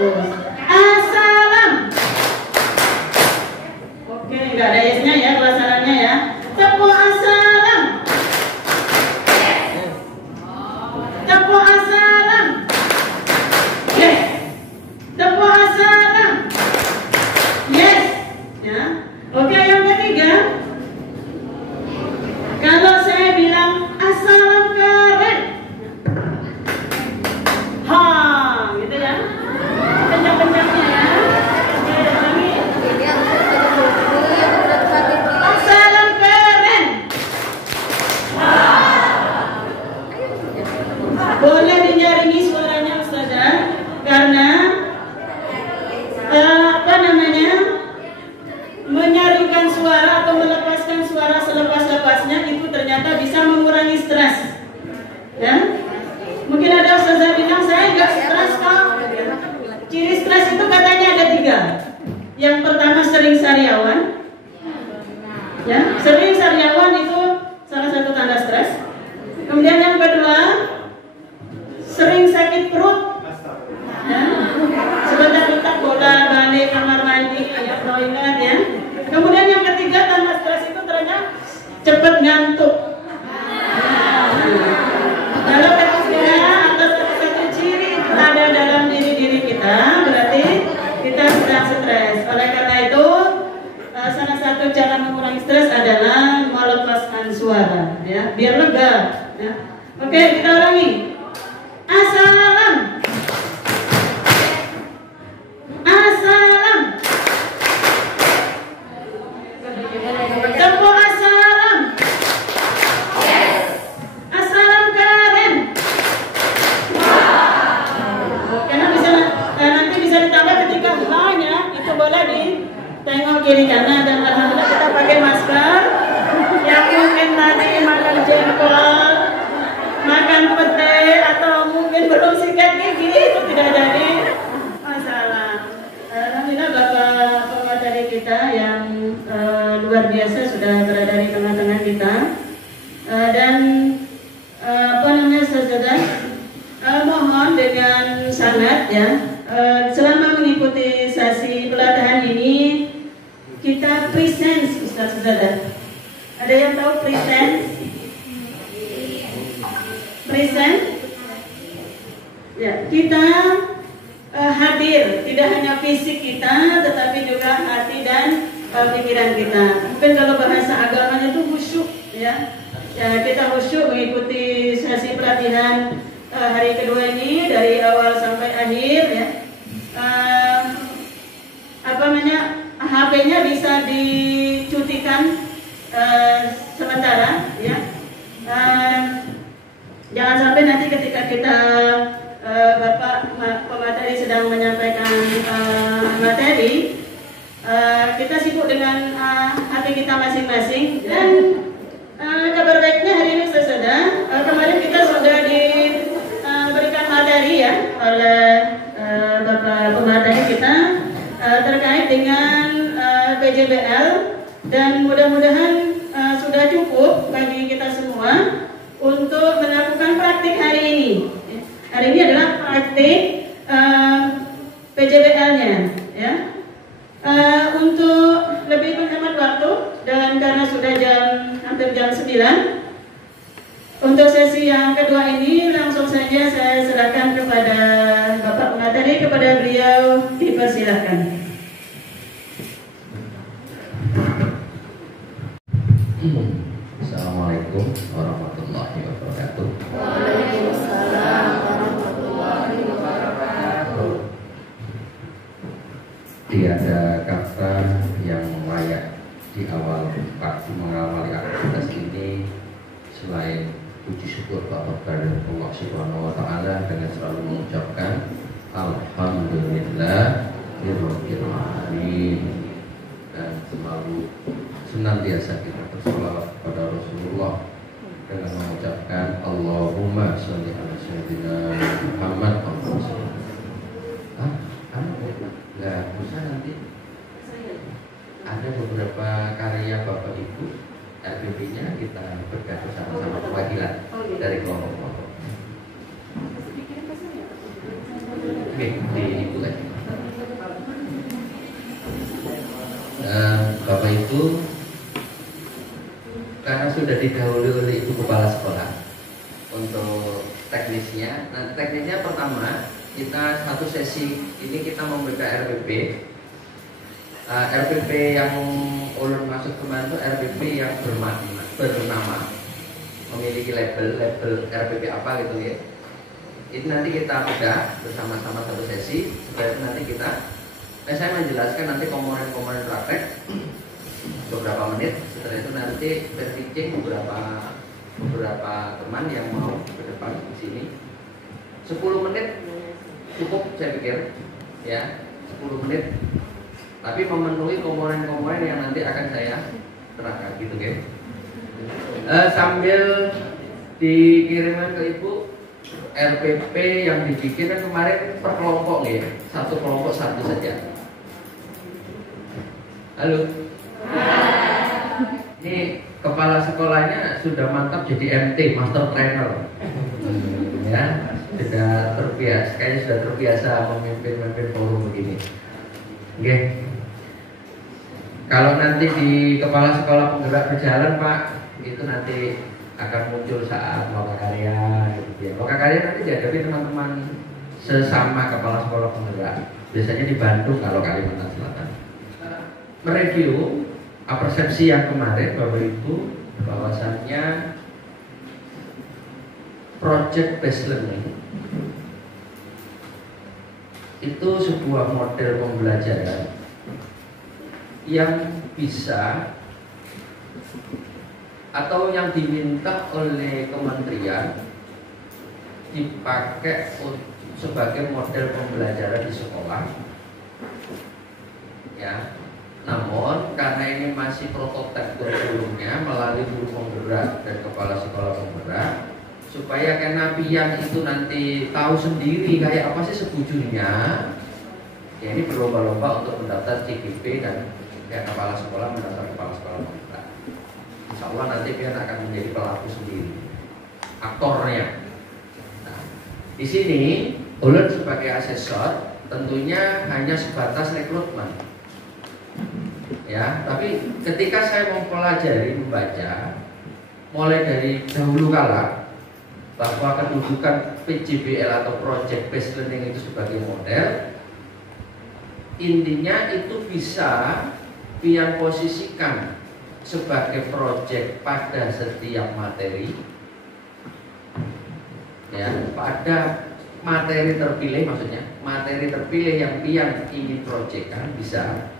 bagus. Assalam. Oke, nggak ada yes-nya ya, pelajarannya ya. Tepuk assalam. Tepuk assalam. Yes. Tepuk assalam. Yes. Ya. Oke, yang ketiga. Kalau saya bilang assalam keren. Ha, gitu ya. Kencang-kencangnya ya. Oke, lagi. Assalam keren. Boleh dinyaringi suaranya Ustazah, karena menyaringkan suara atau melepaskan suara selepas-lepasnya itu ternyata bisa mengurangi stres. Ya, mungkin ada Ustazah bilang saya nggak stres kok. Ciri stres itu katanya ada 3. Yang pertama sering sariawan. Ya, sering sariawan itu salah satu tanda stres. Kemudian yang kedua sering sakit perut. Ya, sebentar kita bola-balik kamar mandi, ya, toilet ya. Kemudian yang ketiga tanda stres itu ternyata cepat ngantuk. Kalau ketiga atas satu ciri itu ada dalam diri kita, berarti kita sedang stres. Oleh karena itu, salah satu cara mengurangi stres adalah melepaskan suara, ya, biar lega. Ya. Oke, kita ulangi. Assalam. Assalam. Tepuk assalam. Yes. Assalam keren. Oke, nanti bisa ditambah ketika hanya itu boleh ditengok kiri kanan dan alhamdulillah kita pakai masker. Yang mungkin tadi makan jengkol, makan pete atau mungkin belum sikat gigi itu tidak jadi masalah. Alhamdulillah Bapak pemateri kita yang luar biasa sudah berada di tengah-tengah kita, dan saudara, mohon dengan sangat ya, selama mengikuti sesi pelatihan ini kita presence Ustaz saudara. Ada yang tahu presence? Present? Ya, kita hadir, tidak hanya fisik kita, tetapi juga hati dan pikiran kita. Mungkin kalau bahasa agamanya itu khusyuk, ya. Ya, kita khusyuk mengikuti sesi pelatihan hari kedua ini dari awal sampai akhir, ya. HP-nya bisa dicutikan sementara, ya. Jangan sampai nanti ketika kita Bapak pemateri sedang menyampaikan materi, kita sibuk dengan hati kita masing-masing. Dan kabar baiknya hari ini saudara, kemarin kita sudah diberikan materi ya oleh Bapak pemateri kita terkait dengan PJBL, dan mudah-mudahan sudah cukup bagi kita semua untuk melakukan praktik hari ini. Hari ini adalah praktik PJBL-nya, ya. Untuk lebih menghemat waktu dan karena sudah hampir jam 9, untuk sesi yang kedua ini langsung saja saya serahkan kepada Bapak pemateri, kepada beliau dipersilahkan. Assalamualaikum warahmatullahi wabarakatuh. Waalaikumsalam warahmatullahi wabarakatuh. Tiada kata yang layak di awal waktu mengawali aktivitas ini selain puji syukur kepada Allah Subhanahu wa taala dengan selalu mengucapkan alhamdulillah rabbil alamin, dan selalu senantiasa kita bersolawat kepada Rasulullah dengan mengucapkan Allahumma sholli ala sayyidina Muhammad. Nggak usah, nanti ada beberapa karya Bapak Ibu RPP-nya kita berkata sama-sama perwakilan dari kelompok-kelompok. Oke, di Ibu lagi. sudah didahului oleh Ibu Kepala Sekolah untuk teknisnya. Nah, teknisnya pertama kita satu sesi ini kita membuka RPP. RPP yang ulun maksud kemarin itu RPP yang bernama memiliki label RPP apa gitu ya. Itu nanti kita bedah bersama-sama satu sesi supaya nanti kita saya menjelaskan nanti komponen-komponen praktek beberapa menit. Setelah itu nanti pitching beberapa teman yang mau ke depan di sini. 10 menit cukup saya pikir ya, 10 menit. Tapi memenuhi komponen-komponen yang nanti akan saya terangkan gitu kan. Sambil dikirimkan ke Ibu RPP yang dibikin kan kemarin per kelompok ya, satu kelompok satu saja. Halo. Ini kepala sekolahnya sudah mantap jadi MT, Master Trainer. Ya, sudah terbiasa, kayaknya sudah terbiasa memimpin forum begini. Oke. Kalau nanti di kepala sekolah penggerak berjalan Pak, itu nanti akan muncul saat loka karya gitu ya. Loka karya nanti dihadapi teman-teman sesama kepala sekolah penggerak. Biasanya di Bandung kalau Kalimantan Selatan. Mereview persepsi yang kemarin Bapak Ibu bahwasannya project based learning itu sebuah model pembelajaran yang bisa atau yang diminta oleh kementerian dipakai sebagai model pembelajaran di sekolah ya. Namun karena ini masih prototipe kurikulumnya melalui guru penggerak dan kepala sekolah penggerak, supaya karena pian itu nanti tahu sendiri kayak apa sih sebujurnya, ya ini berlomba-lomba untuk mendaftar CGP dan ya, kepala sekolah mendaftar kepala sekolah penggerak. Insya Allah nanti pian akan menjadi pelaku sendiri, aktornya. Nah, di sini ulun sebagai asesor tentunya hanya sebatas rekrutmen. Ya, tapi ketika saya mempelajari membaca mulai dari dahulu kala bahwa kedudukan PJBL atau Project Based Learning itu sebagai model, intinya itu bisa pian posisikan sebagai project pada setiap materi ya, pada materi terpilih, maksudnya materi terpilih yang pian ingin projectkan bisa.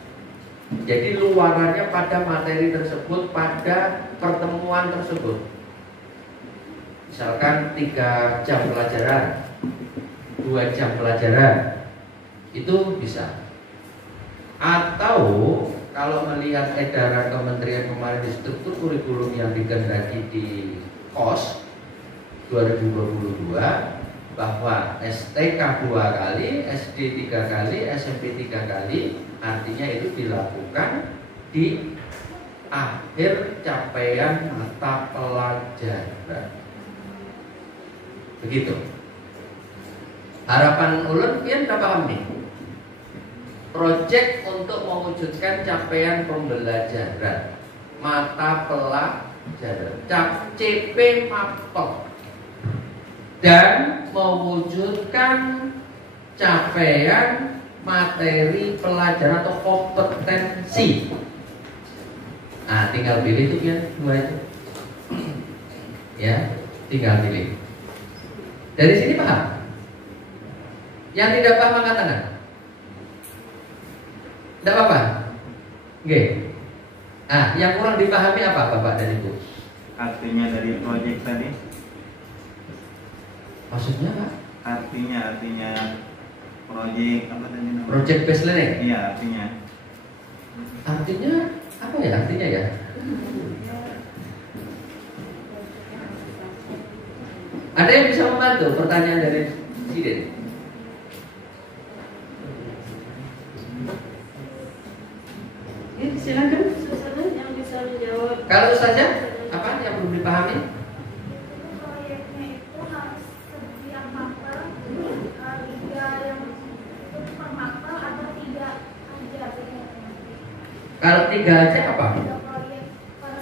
Jadi luarannya pada materi tersebut, pada pertemuan tersebut. Misalkan 3 jam pelajaran, 2 jam pelajaran, itu bisa. Atau kalau melihat edaran kementerian kemarin di struktur kurikulum yang dikehendaki di KOS 2022, bahwa STK 2 kali, SD 3 kali, SMP 3 kali, artinya itu dilakukan di akhir capaian mata pelajaran. Begitu. Harapan ulun pian udah paham nih. Project untuk mewujudkan capaian pembelajaran mata pelajaran CP MAPTOP dan mewujudkan capaian materi pelajaran atau kompetensi. Nah, tinggal pilih itu kan 2 itu. Ya, tinggal pilih. Dari sini paham? Yang tidak paham angkat tangan. Tidak apa-apa. Oke. Ah, yang kurang dipahami apa Bapak dan Ibu? Artinya dari project tadi. Maksudnya Pak? Artinya project apa tadi namanya? Project based learning. Iya, artinya. Artinya apa ya artinya ya? Ada yang bisa membantu pertanyaan dari Sidin? Ya, silakan Ustazah yang bisa menjawab. Kalau saja apa yang belum dipahami? Proyeknya itu harus setiap mapel 3 yang per mapel atau 3 aja Kalau 3 aja apa? 3 proyek per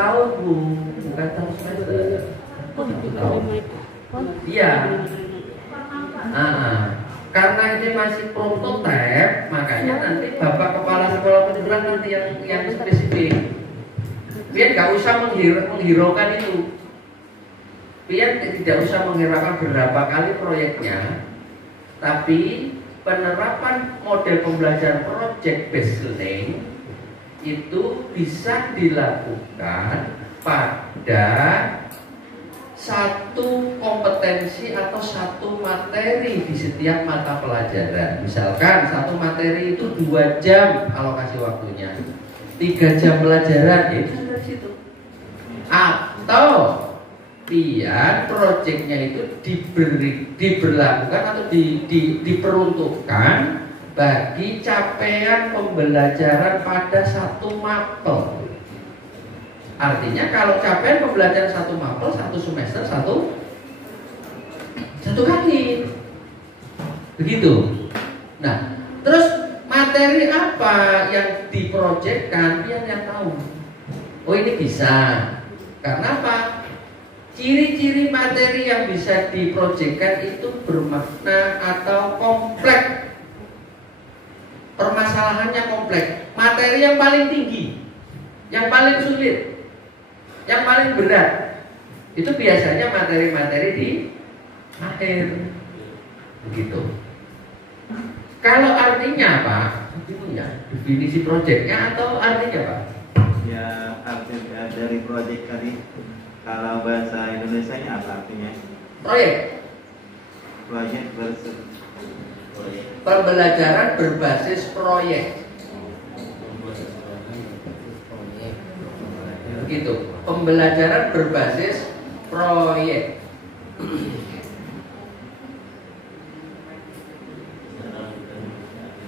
tahun Bu, bukan 1 semester. 1 tahun. Iya. Karena ini masih prototipe, makanya nanti Bapak Kepala Sekolah Pendidikan nanti yang spesifik. Biar nggak usah menghiraukan itu. Biar tidak usah menghiraukan berapa kali proyeknya, tapi penerapan model pembelajaran project based learning itu bisa dilakukan pada satu kompetensi atau satu materi di setiap mata pelajaran. Misalkan satu materi itu 2 jam alokasi waktunya, 3 jam pelajaran, ya itu dari situ. Atau biar proyeknya itu diberlakukan atau diperuntukkan bagi capaian pembelajaran pada satu mapel. Artinya kalau capaian pembelajaran satu mapel, satu semester, satu kali. Begitu. Nah, terus materi apa yang diprojekkan, dia yang tahu. Oh, ini bisa. Karena apa? Ciri-ciri materi yang bisa diprojekkan itu bermakna atau kompleks. Permasalahannya kompleks. Materi yang paling tinggi, yang paling sulit, yang paling berat, itu biasanya materi-materi di akhir. Begitu. Kalau artinya apa? Itu ya definisi proyeknya atau artinya apa? Ya, artinya dari proyek tadi. Kalau bahasa Indonesianya apa artinya? Proyek. Proyek versus Pembelajaran berbasis proyek. Begitu. Pembelajaran berbasis proyek.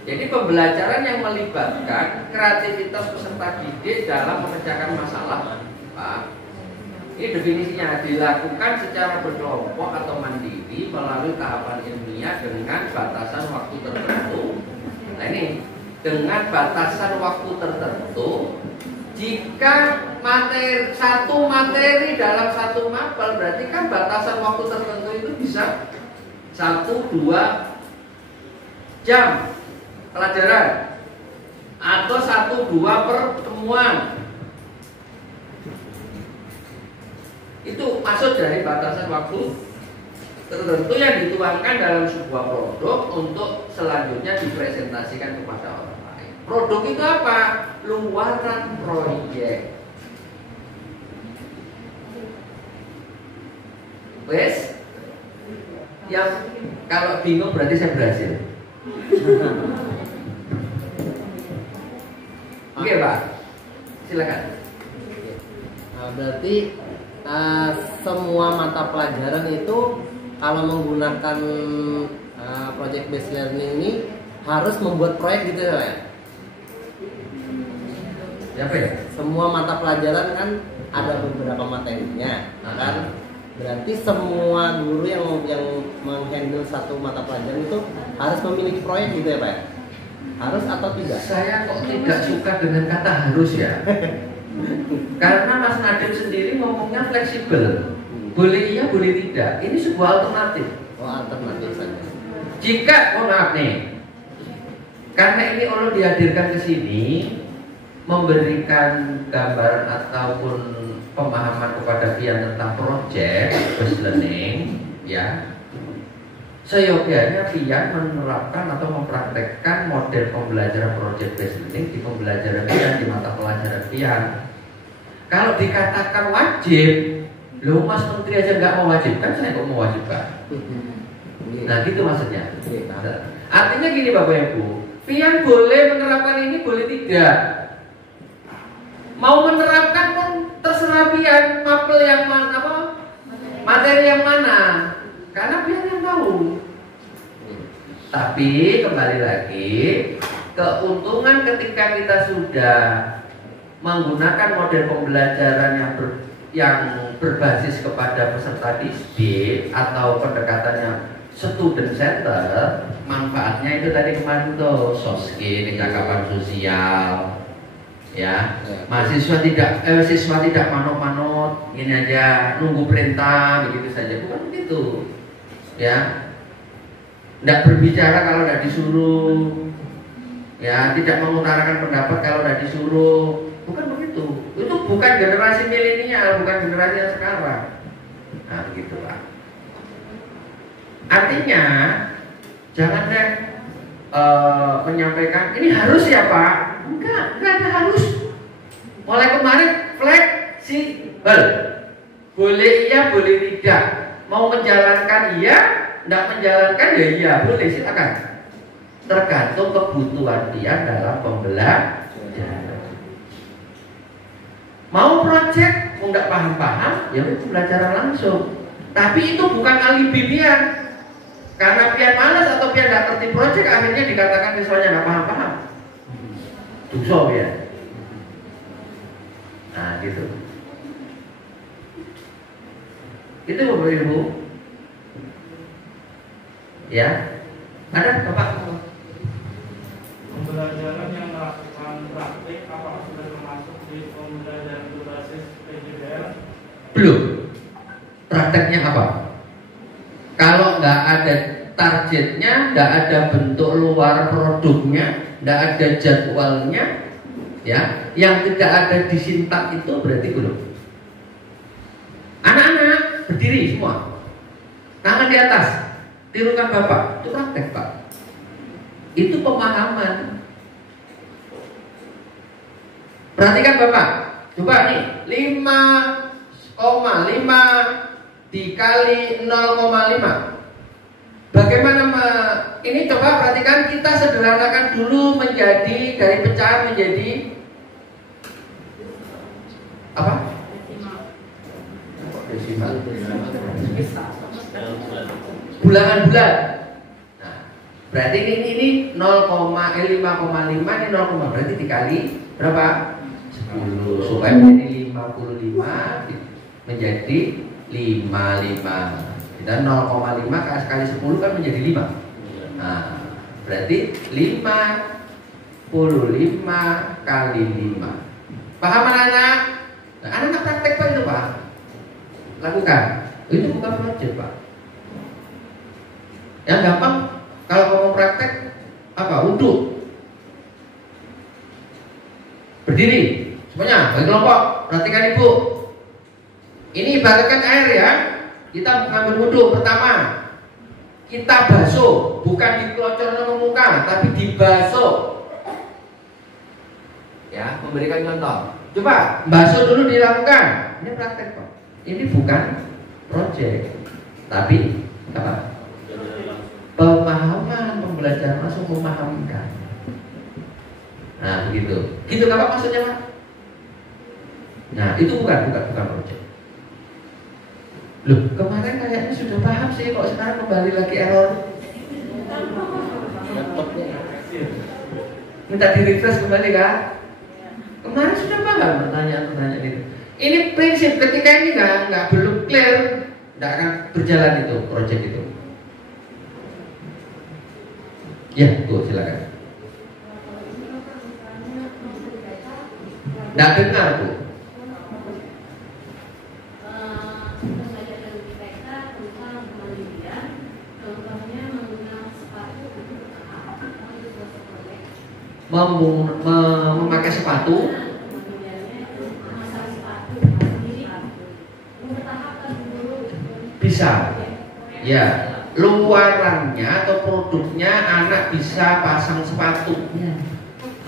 Jadi pembelajaran yang melibatkan kreativitas peserta didik dalam memecahkan masalah. Pak, ini definisinya dilakukan secara berkelompok atau mandiri melalui tahapan ilmiah dengan batasan waktu tertentu. Nah ini dengan batasan waktu tertentu. Jika satu materi dalam satu mapel, berarti kan batasan waktu tertentu itu bisa 1-2 jam pelajaran atau 1-2 pertemuan. Itu masuk dari batasan waktu tertentu yang dituangkan dalam sebuah produk untuk selanjutnya dipresentasikan kepada orang lain. Produk itu apa? Luaran proyek. Wes, yang kalau bingung berarti saya berhasil. Oke Pak, silakan. Nah, berarti semua mata pelajaran itu kalau menggunakan project based learning ini harus membuat proyek gitu ya Pak? Apa ya? Semua mata pelajaran kan ada beberapa materinya, kan? Berarti semua guru yang menghandle satu mata pelajaran itu harus memiliki proyek gitu ya Pak? Harus atau tidak? Saya kok tidak suka dengan kata harus ya. Karena Mas Nadiem sendiri ngomongnya fleksibel. Boleh iya, boleh tidak. Ini sebuah alternatif. Oh, alternatif saja. Jika, maaf nih, karena ini Allah dihadirkan ke sini memberikan gambaran ataupun pemahaman kepada pian tentang project based learning, ya. Seyogianya pian menerapkan atau mempraktekkan model pembelajaran project based learning di pembelajaran pian, di mata pelajaran pian. Kalau dikatakan wajib, loh Mas Menteri aja nggak mewajibkan, saya kok mewajibkan? Nah gitu maksudnya. Artinya gini Bapak Ibu, pian boleh menerapkan ini, boleh tidak. Mau menerapkan pun terserah pian, mapel yang mana, apa, materi yang mana, karena pian yang tahu. Tapi kembali lagi, keuntungan ketika kita sudah menggunakan model pembelajaran yang berbasis kepada peserta didik atau pendekatannya student center, manfaatnya itu tadi kemarin tuh soft skill, kecakapan sosial, Ya, mahasiswa siswa tidak manut-manut, ini aja nunggu perintah begitu saja, bukan begitu. Ya, tidak berbicara kalau tidak disuruh, ya, tidak mengutarakan pendapat kalau tidak disuruh, bukan begitu. Itu bukan generasi milenial, bukan generasi yang sekarang. Nah, begitu Pak. Artinya jangan deh menyampaikan ini harus ya Pak. Enggak ada harus. Mulai kemarin fleksibel. Boleh iya, boleh tidak. Mau menjalankan iya, tidak menjalankan ya iya, boleh, silakan. Tergantung kebutuhan dia dalam pembelajaran. Mau project, tidak paham-paham, ya pembelajaran langsung. Tapi itu bukan alibi pian. Karena pian malas atau pian tidak ngerti project, akhirnya dikatakan siswanya nggak paham-paham. Dosa ya. Nah gitu. Itu Bapak Ibu. Ya. Ada Bapak? Pembelajaran yang melakukan praktik apakah sudah termasuk di pembelajaran berbasis PJDR? Belum. Prakteknya apa? Kalau nggak ada targetnya, nggak ada bentuk luar produknya, nggak ada jadwalnya, ya, yang tidak ada di sintak itu berarti belum. Anak-anak berdiri semua, tangan di atas, tirukan Bapak, itu praktek Pak. Itu pemahaman. Perhatikan Bapak, coba nih 5,5 dikali 0,5. Bagaimana ini coba perhatikan, kita sederhanakan dulu menjadi dari pecahan menjadi apa? Desimal. Bulangan-bulan. Nah, berarti ini 5,5 ini 0, berarti dikali berapa? 10 supaya menjadi 55 menjadi 55. Dan 0,5 kali 10 kan menjadi 5. Nah, berarti 55 kali 5. Paham anak-anak? Nah, anak-anak praktek Pak itu Pak. Lakukan. Itu bukan project Pak. Yang gampang kalau mau praktek apa? Wudhu. Berdiri. Semuanya bagi kelompok. Perhatikan Ibu. Ini ibaratkan air ya. Kita mengambil wudhu pertama, kita basuh, bukan dikelocorkan ke muka, tapi dibasuh. Ya, memberikan contoh. Coba basuh dulu dilakukan. Ini praktek kok. Ini bukan project, tapi apa? Pemahaman, pembelajaran langsung memahamkan. Nah, begitu. Gitu kan Pak maksudnya Pak? Nah, itu bukan project. Loh, kemarin kayaknya sudah paham sih, kok sekarang kembali lagi error. Minta di-refresh kembali kan? Kemarin sudah paham pertanyaan-pertanyaan itu. Ini prinsip, ketika ini nggak belum clear, nggak akan berjalan itu project itu. Ya, tuh silakan. Nggak dengar Bu. Memakai sepatu bisa ya, luarannya atau produknya anak bisa pasang sepatu.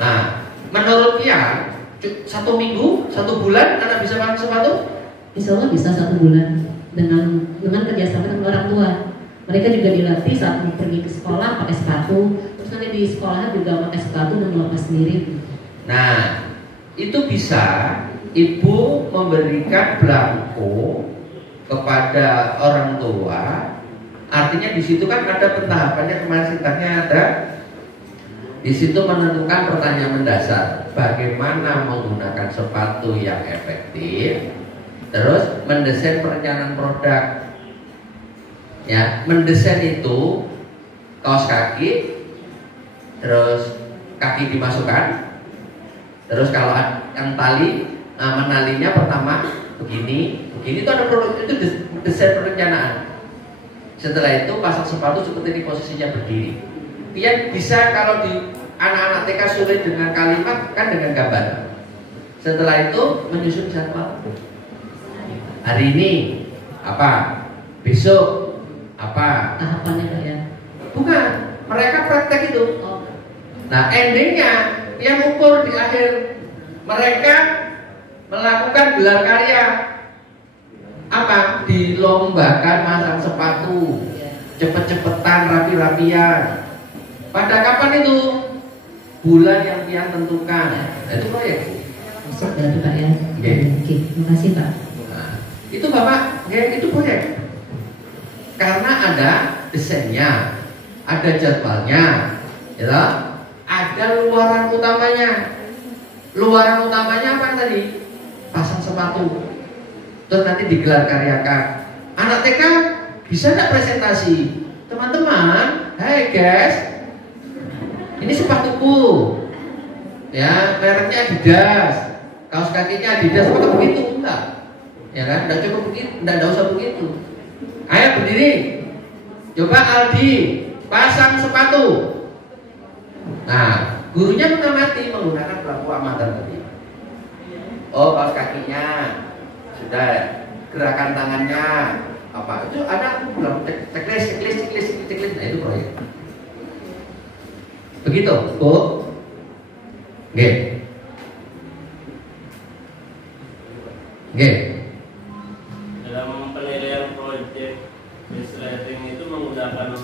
Nah, menurut Pia 1 minggu, 1 bulan anak bisa pasang sepatu? Insya Allah bisa 1 bulan dengan kerjasama dengan orang tua. Mereka juga dilatih saat pergi ke sekolah pakai sepatu, terus nanti di sekolah juga pakai sepatu dan melepas sendiri. Nah, itu bisa ibu memberikan belangko kepada orang tua. Artinya di situ kan ada pentahapannya, kemarin singkatnya ada. Di situ menentukan pertanyaan mendasar, bagaimana menggunakan sepatu yang efektif, terus mendesain perencanaan produk. Ya, mendesain itu kaos kaki, terus kaki dimasukkan, Terus kalau yang tali, menalinya pertama begini itu ada itu desain perencanaan. Setelah itu pasang sepatu seperti ini posisinya berdiri. Pian bisa kalau di anak-anak TK sulit dengan kalimat kan dengan gambar. Setelah itu menyusun jadwal. Hari ini apa? Besok apa? Tahapannya Pak ya? Bukan, mereka praktek itu. Nah endingnya yang ukur di akhir mereka melakukan gelar karya apa? Dilombakan masang sepatu, cepet-cepetan, rapi-rapian. Pada kapan itu? Bulan yang Pian tentukan. Nah, itu proyek. Masuk dari Pak ya? Oke, terima kasih Pak. Nah, itu Bapak, ya, itu proyek. Karena ada desainnya, ada jadwalnya, ya, ada luaran utamanya. Luaran utamanya apa tadi? Pasang sepatu. Terus nanti digelar karyakan. Anak TK bisa nggak presentasi? Teman-teman, hai guys, ini sepatuku, ya mereknya Adidas, kaos kakinya Adidas, apa begitu? Enggak, ya kan? Enggak cukup begitu, enggak usah begitu. Ayo berdiri, coba Aldi pasang sepatu. Nah, gurunya mengamati menggunakan pelaku amatan tadi. Oh, kaos kakinya sudah, gerakan tangannya apa? Itu ada checklist. Nah, itu proyek. Begitu, Bu. Oke. Dalam penilaian proyek resleting itu menggunakan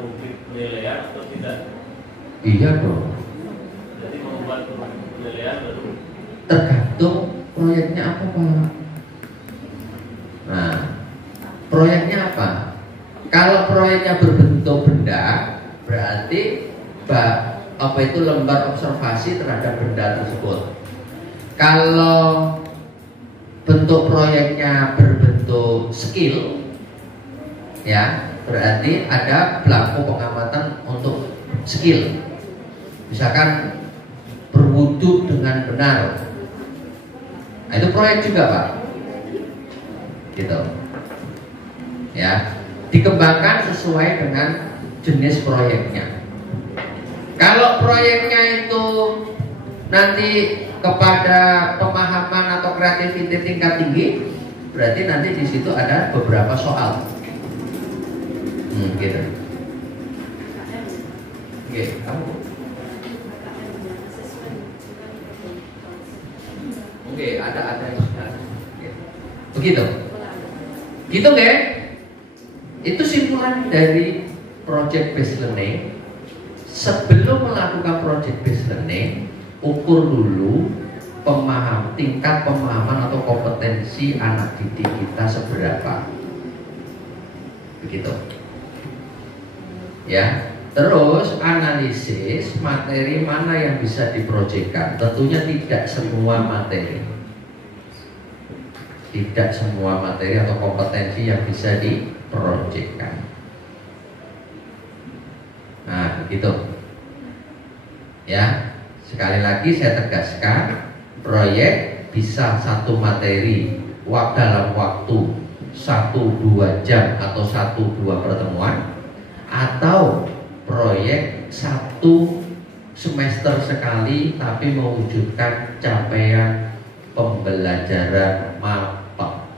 rubrik penilaian atau tidak? Iya dong. Jadi membuat penilaian baru. Tergantung proyeknya apa Pak. Nah, proyeknya apa? Kalau proyeknya berbentuk benda, berarti apa itu lembar observasi terhadap benda tersebut. Kalau bentuk proyeknya berbentuk skill, ya berarti ada belangko pengamatan untuk skill. Misalkan berwudu dengan benar, nah, itu proyek juga Pak. Gitu. Ya, dikembangkan sesuai dengan jenis proyeknya. Kalau proyeknya itu nanti kepada pemahaman atau kreativitas tingkat tinggi, berarti nanti di situ ada beberapa soal. Gitu. Oke, kamu. Oke, ada yang sudah. Begitu. Gitu nggak? Itu simpulan dari project based learning. Sebelum melakukan project based learning, ukur dulu tingkat pemahaman atau kompetensi anak didik kita seberapa. Begitu. Ya. Terus analisis materi mana yang bisa diprojekkan. Tentunya tidak semua materi. Tidak semua materi atau kompetensi yang bisa diprojekkan. Nah, begitu. Ya, sekali lagi saya tegaskan, proyek bisa satu materi dalam waktu 1-2 jam atau 1-2 pertemuan, atau proyek 1 semester sekali tapi mewujudkan capaian pembelajaran mapel.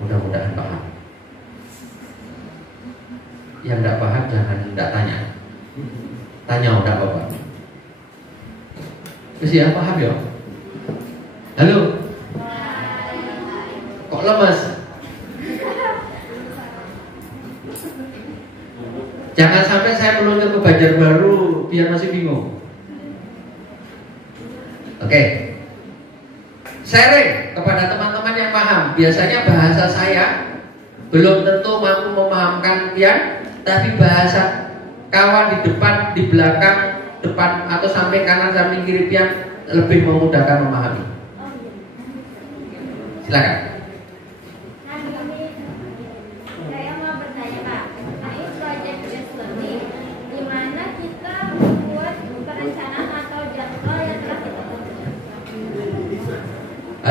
Mudah-mudahan paham. Yang tidak paham jangan tidak tanya. Tanya udah Bapak. Terus ya paham ya? Halo? Kok lemes? Jangan sampai saya meluncur ke Banjarbaru biar masih bingung. Oke. Sharing kepada teman-teman yang paham. Biasanya bahasa saya belum tentu mampu memahamkan pian, tapi bahasa kawan di depan, di belakang, depan atau samping kanan, samping kiri pian lebih memudahkan memahami. Silakan. Saya mau bertanya Pak, ini project based learning di mana kita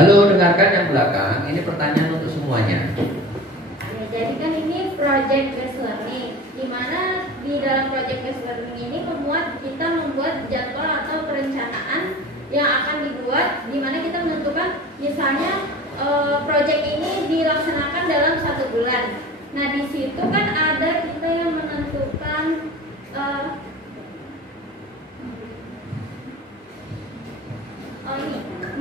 Halo, dengarkan yang belakang. Ini pertanyaan untuk semuanya. Ya, jadi kan ini project based learning, di mana di dalam project based learning ini kita membuat jadwal atau perencanaan yang akan dibuat, di mana kita menentukan misalnya project ini dilaksanakan dalam 1 bulan. Nah di situ kan ada kita yang menentukan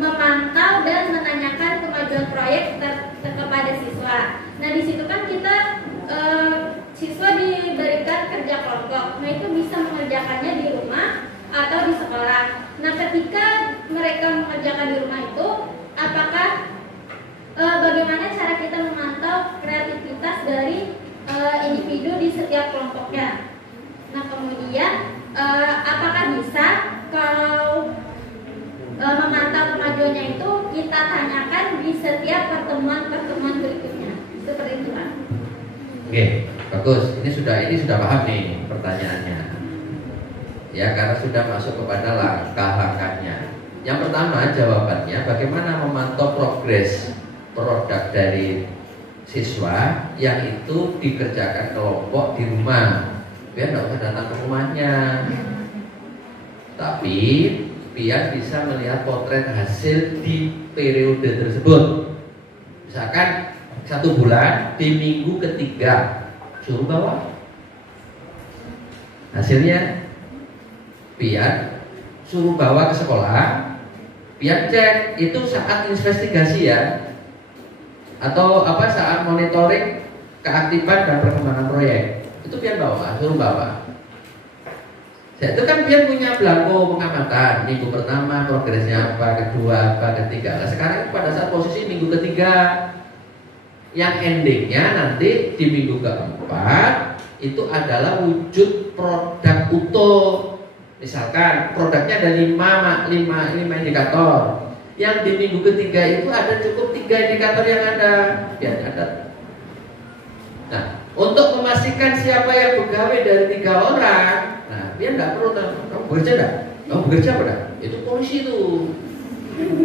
memantau dan menanyakan kemajuan proyek kepada siswa. Nah di situ kan kita siswa diberikan kerja kelompok. Nah itu bisa mengerjakannya di rumah atau di sekolah. Nah ketika mereka mengerjakan di rumah itu, apakah bagaimana cara kita memantau kreativitas dari individu di setiap kelompoknya? Nah kemudian apakah bisa kalau memantau kemajuannya itu kita tanyakan di setiap pertemuan berikutnya, seperti itu Pak. Oke, bagus. Ini sudah paham nih pertanyaannya. Ya, karena sudah masuk kepada langkah-langkahnya. Yang pertama jawabannya, bagaimana memantau progres produk dari siswa yang itu dikerjakan kelompok di rumah, biar nggak usah datang ke rumahnya, tapi biar bisa melihat potret hasil di periode tersebut. Misalkan 1 bulan, di minggu ketiga suruh bawa hasilnya, biar suruh bawa ke sekolah, biar cek itu saat investigasi ya, atau saat monitoring keaktifan dan perkembangan proyek, itu biar suruh bawa. Ya, itu kan biar punya belangko pengamatan, minggu pertama progresnya apa, kedua apa, ketiga. Nah, sekarang pada saat posisi minggu ketiga, yang endingnya nanti di minggu keempat itu adalah wujud produk utuh. Misalkan produknya ada 5 indikator. Yang di minggu ketiga itu ada cukup 3 indikator yang ada. Biar ada. Nah, untuk memastikan siapa yang pegawai dari 3 orang, nah biar nggak perlu kamu bekerja enggak? Kamu bekerja apa enggak? Itu polisi itu.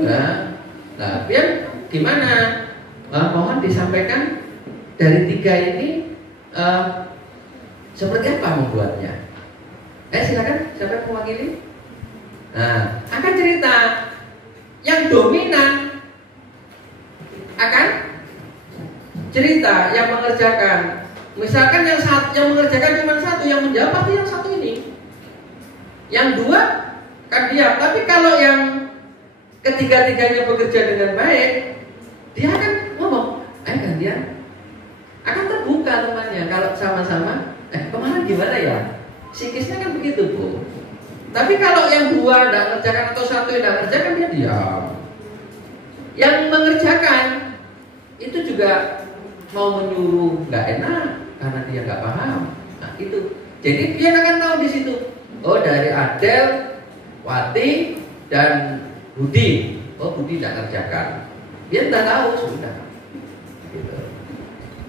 Nah, biar gimana? Mohon disampaikan dari 3 ini seperti apa membuatnya? Silakan, siapa yang mewakili? Nah, akan cerita yang dominan akan cerita yang mengerjakan. Misalkan yang mengerjakan cuma 1, yang menjawab pasti yang 1 ini. Yang 2 kan diam. Tapi kalau yang ketiga-tiganya bekerja dengan baik, dia akan ngomong, gantian. Akan terbuka temannya kalau sama-sama. Kemarin gimana ya? Psikisnya kan begitu Bu. Tapi kalau yang 2 tidak mengerjakan atau 1 yang tidak mengerjakan, dia diam. Yang mengerjakan itu juga mau menyuruh nggak enak karena dia nggak paham. Nah itu. Jadi dia akan tahu di situ. Oh dari Adel, Wati dan Budi. Oh Budi tidak mengerjakan. Dia tidak tahu sudah. Gitu.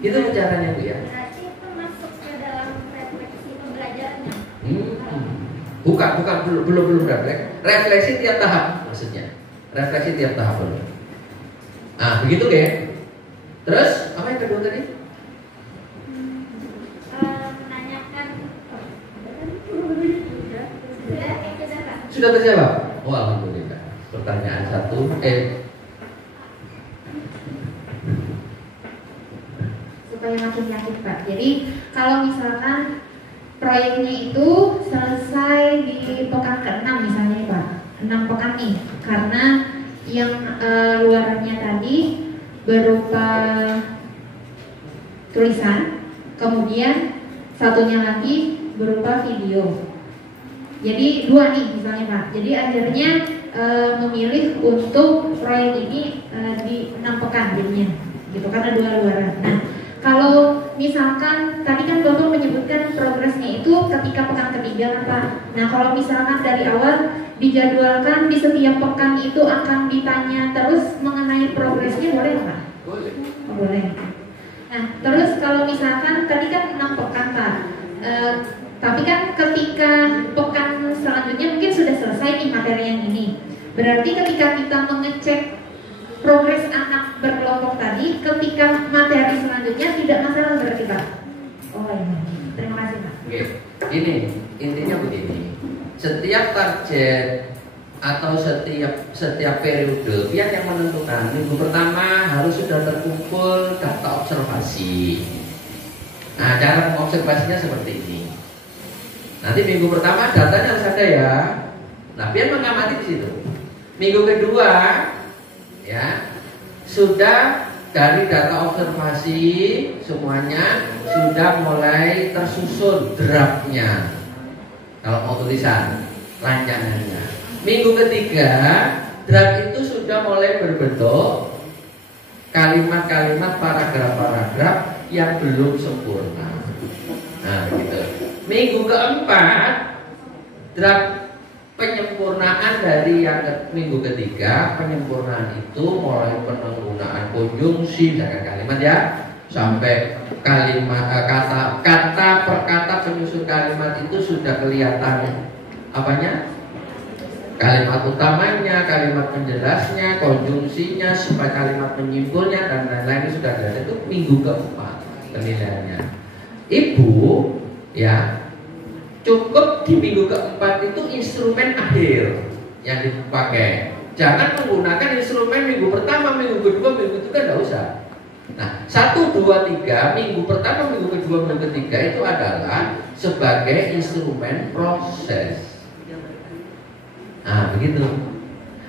Itu caranya Bu ya. Berarti itu masuk ke dalam refleksi pembelajarannya. Bukan belum refleksi tiap tahap maksudnya. Refleksi tiap tahap belum. Nah begitu kayak. Terus apa yang kedua tadi? Menanyakan. Sudah terjawab. Oh alhamdulillah. Pertanyaan 1 supaya makin yakin Pak. Jadi kalau misalkan proyeknya itu selesai di pekan ke-6 misalnya Pak, 6 pekan nih, karena yang luarannya tadi berupa tulisan, kemudian satunya lagi berupa video. Jadi 2 nih misalnya Pak. Jadi akhirnya memilih untuk proyek ini di 6 pekan jadinya, gitu karena 2 luaran. Nah, kalau misalkan tadi kan Bapak menyebutkan progresnya itu ketika pekan ketiga kan Pak. Nah kalau misalkan dari awal dijadwalkan di setiap pekan itu akan ditanya terus mengenai progresnya, boleh Pak? Boleh. Oh, boleh. Nah terus kalau misalkan tadi kan 6 pekan Pak, tapi kan ketika pekan selanjutnya mungkin sudah selesai nih materi yang ini. Berarti ketika kita mengecek progres anak berkelompok tadi, ketika materi selanjutnya tidak masalah berarti Pak. Oh iya, terima kasih Pak. Oke, ini intinya begini. Setiap target atau setiap periode pihak yang menentukan minggu pertama harus sudah terkumpul data observasi. Nah, cara mengobservasinya seperti ini. Nanti minggu pertama datanya harus ada ya. Nah, biar mengamati di situ. Minggu kedua ya sudah dari data observasi semuanya sudah mulai tersusun draftnya. Kalau mau tulisan rancangannya. Minggu ketiga draft itu sudah mulai berbentuk kalimat-kalimat paragraf-paragraf yang belum sempurna. Nah, begitu. Minggu keempat draft penyempurnaan dari yang minggu ketiga, penyempurnaan itu mulai penggunaan konjungsi misalkan kalimat ya, sampai kalimat kata per kata penyusun kalimat itu sudah kelihatan apanya? Kalimat utamanya, kalimat penjelasnya, konjungsinya, sampai kalimat penyimpulnya dan lain-lain sudah ada. Itu minggu keempat penilaiannya. Ibu ya cukup di minggu keempat itu instrumen akhir yang dipakai. Jangan menggunakan instrumen minggu pertama, minggu kedua, minggu ketiga, tidak usah. Nah, 1, 2, 3 minggu pertama, minggu kedua, minggu ketiga itu adalah sebagai instrumen proses. Nah, begitu.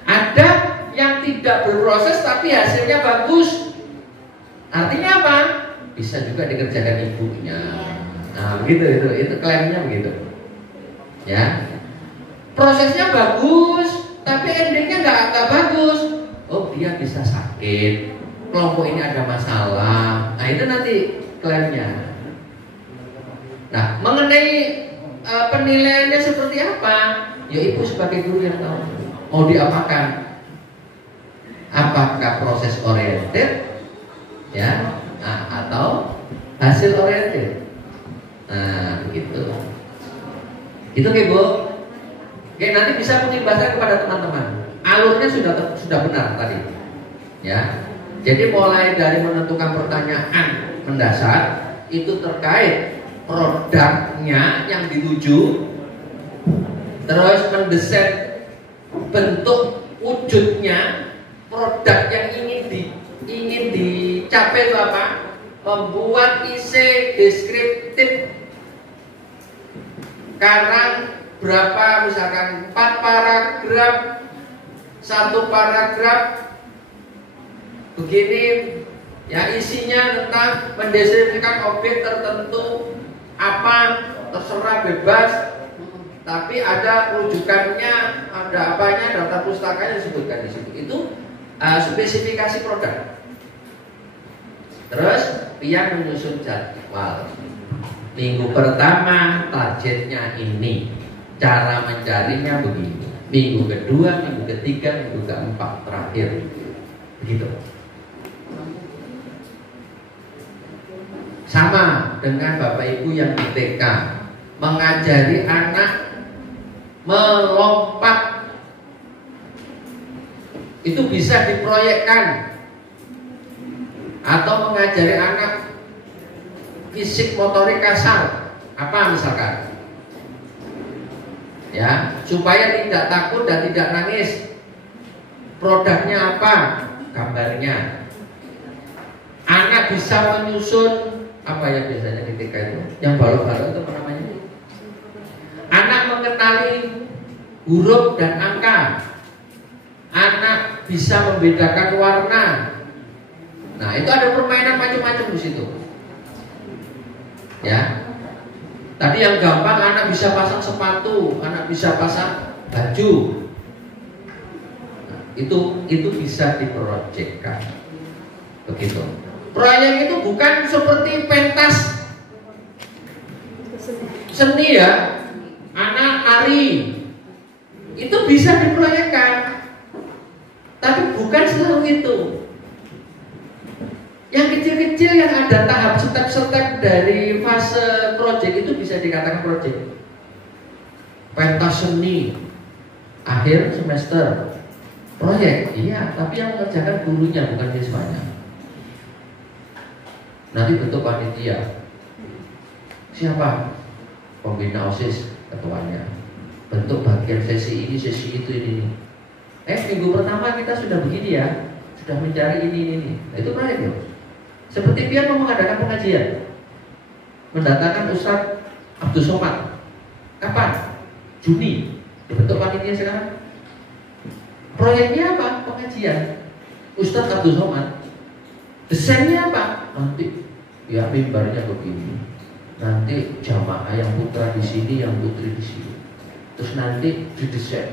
Ada yang tidak berproses tapi hasilnya bagus. Artinya apa? Bisa juga dikerjakan ibunya. Nah, begitu itu klaimnya begitu. Ya. Prosesnya bagus, tapi endingnya nggak bagus. Oh, dia bisa sakit. Kelompok ini ada masalah. Nah, itu nanti klaimnya. Nah, mengenai penilaiannya seperti apa? Ya ibu sebagai guru yang tahu. Mau diapakan? Apakah proses oriented, ya, atau hasil oriented? Nah, begitu. Itu kayak Bu. Oke, nanti bisa mengimbaskan kepada teman-teman. Alurnya sudah benar tadi. Ya. Jadi mulai dari menentukan pertanyaan mendasar itu terkait produknya yang dituju, terus mendesain bentuk wujudnya, produk yang ingin dicapai itu apa? Membuat isi deskriptif karang berapa, misalkan 4 paragraf, 1 paragraf begini ya, isinya tentang mendeskripsikan objek tertentu apa, terserah bebas, tapi ada rujukannya, ada apanya, data pustakanya disebutkan di situ. Itu spesifikasi produk. Terus pihak menyusun jadwal. Minggu pertama targetnya ini, cara mencarinya begini. Minggu kedua, minggu ketiga, minggu keempat, terakhir begitu. Sama dengan Bapak Ibu yang di TK, mengajari anak melompat, itu bisa diproyekkan. Atau mengajari anak fisik motorik kasar, apa misalkan, ya, supaya tidak takut dan tidak nangis. Produknya apa? Gambarnya. Anak bisa menyusun apa ya biasanya ketika itu, yang baru-baru itu apa namanya? Anak mengenali huruf dan angka. Anak bisa membedakan warna. Nah, itu ada permainan macam-macam di situ. Ya. Tadi yang gampang, anak bisa pasang sepatu, anak bisa pasang baju. Nah, itu bisa diprojekkan. Begitu. Proyek itu bukan seperti pentas seni ya, anak nari, itu bisa diproyekkan, tapi bukan selalu itu. Yang kecil-kecil yang ada tahap step-step dari fase proyek itu bisa dikatakan proyek. Pentas seni akhir semester, Proyek, iya, tapi yang mengerjakan gurunya bukan siswanya. Nanti bentuk panitia. Siapa? Pembina OSIS, ketuanya. Bentuk bagian sesi ini, sesi itu, ini. Minggu pertama kita sudah begini ya, sudah mencari ini. Nah, itu proyek ya. Seperti Pian mau mengadakan pengajian, mendatangkan Ustadz Abdul Somad. Kapan? Juni. Bentuk panitia sekarang. Proyeknya apa? Pengajian. Ustadz Abdul Somad. Desainnya apa? Nanti ya mimbarnya begini. Nanti jamaah yang putra di sini, yang putri di sini. Terus nanti didesain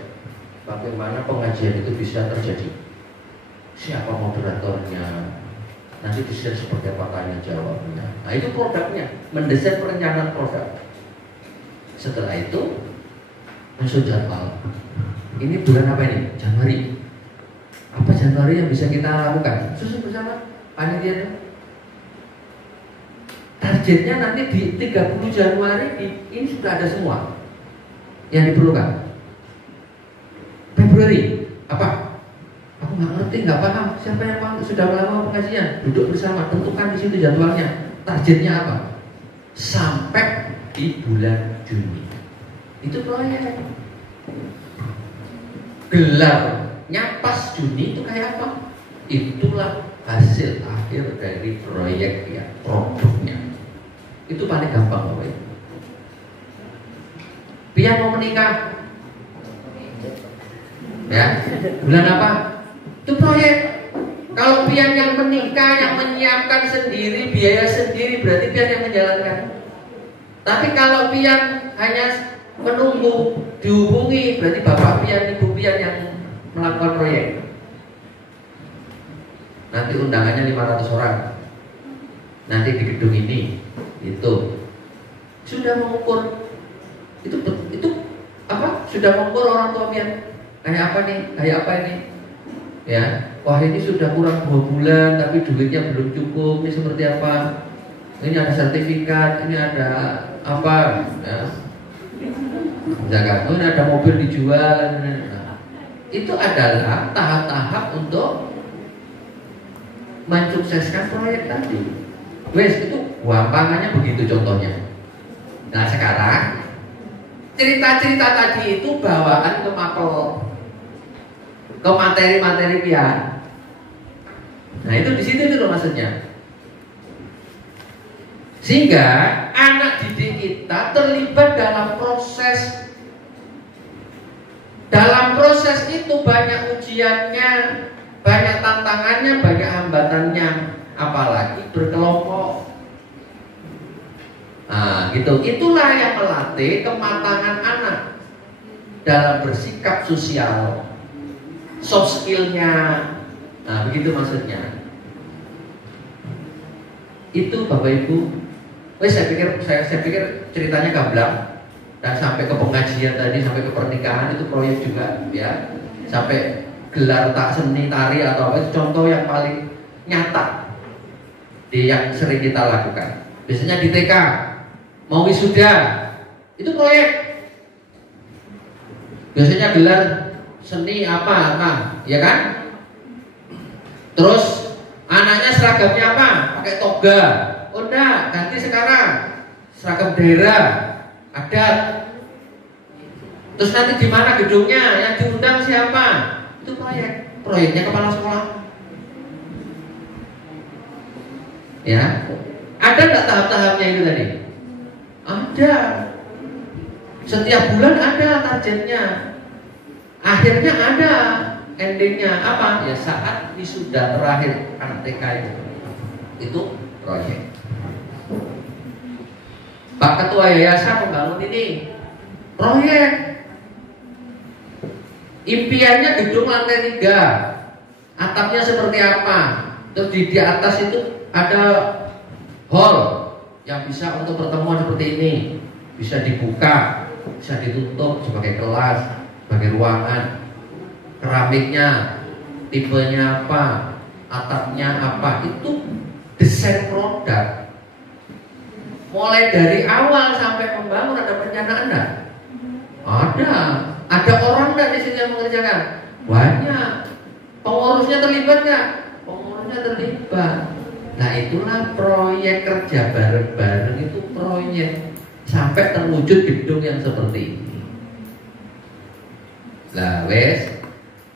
bagaimana pengajian itu bisa terjadi. Siapa moderatornya? Nanti desain seperti apa tanya jawabnya. Nah, itu produknya, mendesain perencanaan produk. Setelah itu masuk jadwal. Ini bulan apa ini? Januari. Apa Januari yang bisa kita lakukan? Susun bersama panitia. Targetnya nanti di 30 Januari ini sudah ada semua yang diperlukan. Februari apa? Aku nggak ngerti, nggak paham. Siapa yang sudah melakukan pengajian? Duduk bersama, tentukan di situ jadwalnya. Targetnya apa? Sampai di bulan Juni. Itu proyek. Gelarnya pas Juni itu kayak apa? Itulah hasil akhir dari proyek ya, produknya. Itu paling gampang Bapak Ibu. Pian mau menikah, ya, bulan apa? Itu proyek. Kalau Pian yang menikah, yang menyiapkan sendiri, biaya sendiri, berarti Pian yang menjalankan. Tapi kalau Pian hanya menunggu dihubungi, berarti Bapak Pian, Ibu Pian yang melakukan proyek. Nanti undangannya 500 orang. Nanti di gedung ini, itu sudah mengukur. Itu apa? Sudah mengukur orang tua Pian. Kayak apa nih? Kayak apa ini? Ya, wah ini sudah kurang 2 bulan, tapi duitnya belum cukup. Ini seperti apa? Ini ada sertifikat, ini ada apa? Ya. Jangan, ini ada mobil dijual. Nah, itu adalah tahap-tahap untuk mensukseskan proyek tadi. Wes itu gampangannya begitu contohnya. Nah sekarang cerita-cerita tadi itu bawaan ke mapel, ke materi-materi Pian. Nah itu di situ itu maksudnya. Sehingga anak didik kita terlibat dalam proses. Dalam proses itu banyak ujiannya, banyak tantangannya, banyak hambatannya, apalagi berkelompok. Nah, gitu. Itulah yang melatih kematangan anak dalam bersikap sosial, soft skill-nya. Nah, begitu maksudnya. Itu Bapak Ibu. Saya pikir ceritanya gamblang dan sampai ke pengajian tadi, sampai ke pernikahan itu proyek juga, ya. Sampai gelar tak seni tari atau apa itu contoh yang paling nyata yang sering kita lakukan. Biasanya di TK mau wisuda itu proyek. Biasanya gelar seni apa, ya kan? Terus anaknya seragamnya apa? Pakai toga. Oh enggak, ganti sekarang seragam daerah adat. Terus nanti di mana gedungnya? Yang diundang siapa? Itu proyek. Proyeknya kepala sekolah. Ya, ada nggak tahap-tahapnya itu tadi? Ada. Setiap bulan ada targetnya. Akhirnya ada endingnya apa? Ya saat wisuda terakhir anak TK itu proyek. Pak Ketua Yayasan membangun ini proyek. Impiannya gedung lantai 3, atapnya seperti apa? Terus di atas itu ada hall yang bisa untuk pertemuan seperti ini, bisa dibuka, bisa ditutup sebagai kelas, sebagai ruangan. Keramiknya, tipenya apa, atapnya apa, itu desain produk. Mulai dari awal sampai membangun ada perencanaan enggak? Ada orang enggak di sini yang mengerjakan? Banyak. Pengurusnya terlibat nggak? Pengurusnya terlibat. Nah itulah proyek kerja bareng-bareng, itu proyek sampai terwujud gedung yang seperti ini. Lah wes,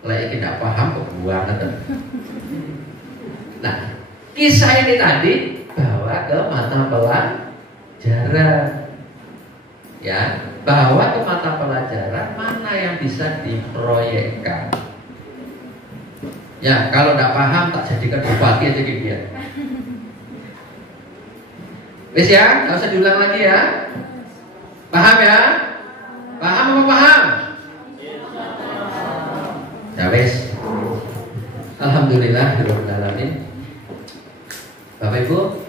lagi tidak paham kebuangan. Nah kisah ini tadi bawa ke mata pelajaran, ya, bawa ke mata pelajaran mana yang bisa diproyekkan. Ya, kalau tidak paham tak jadikan bupati aja gitu ya. Wes ya, nggak usah diulang lagi ya. Paham ya? Paham apa paham? Ya wes. Alhamdulillah alamin. Bapak Ibu,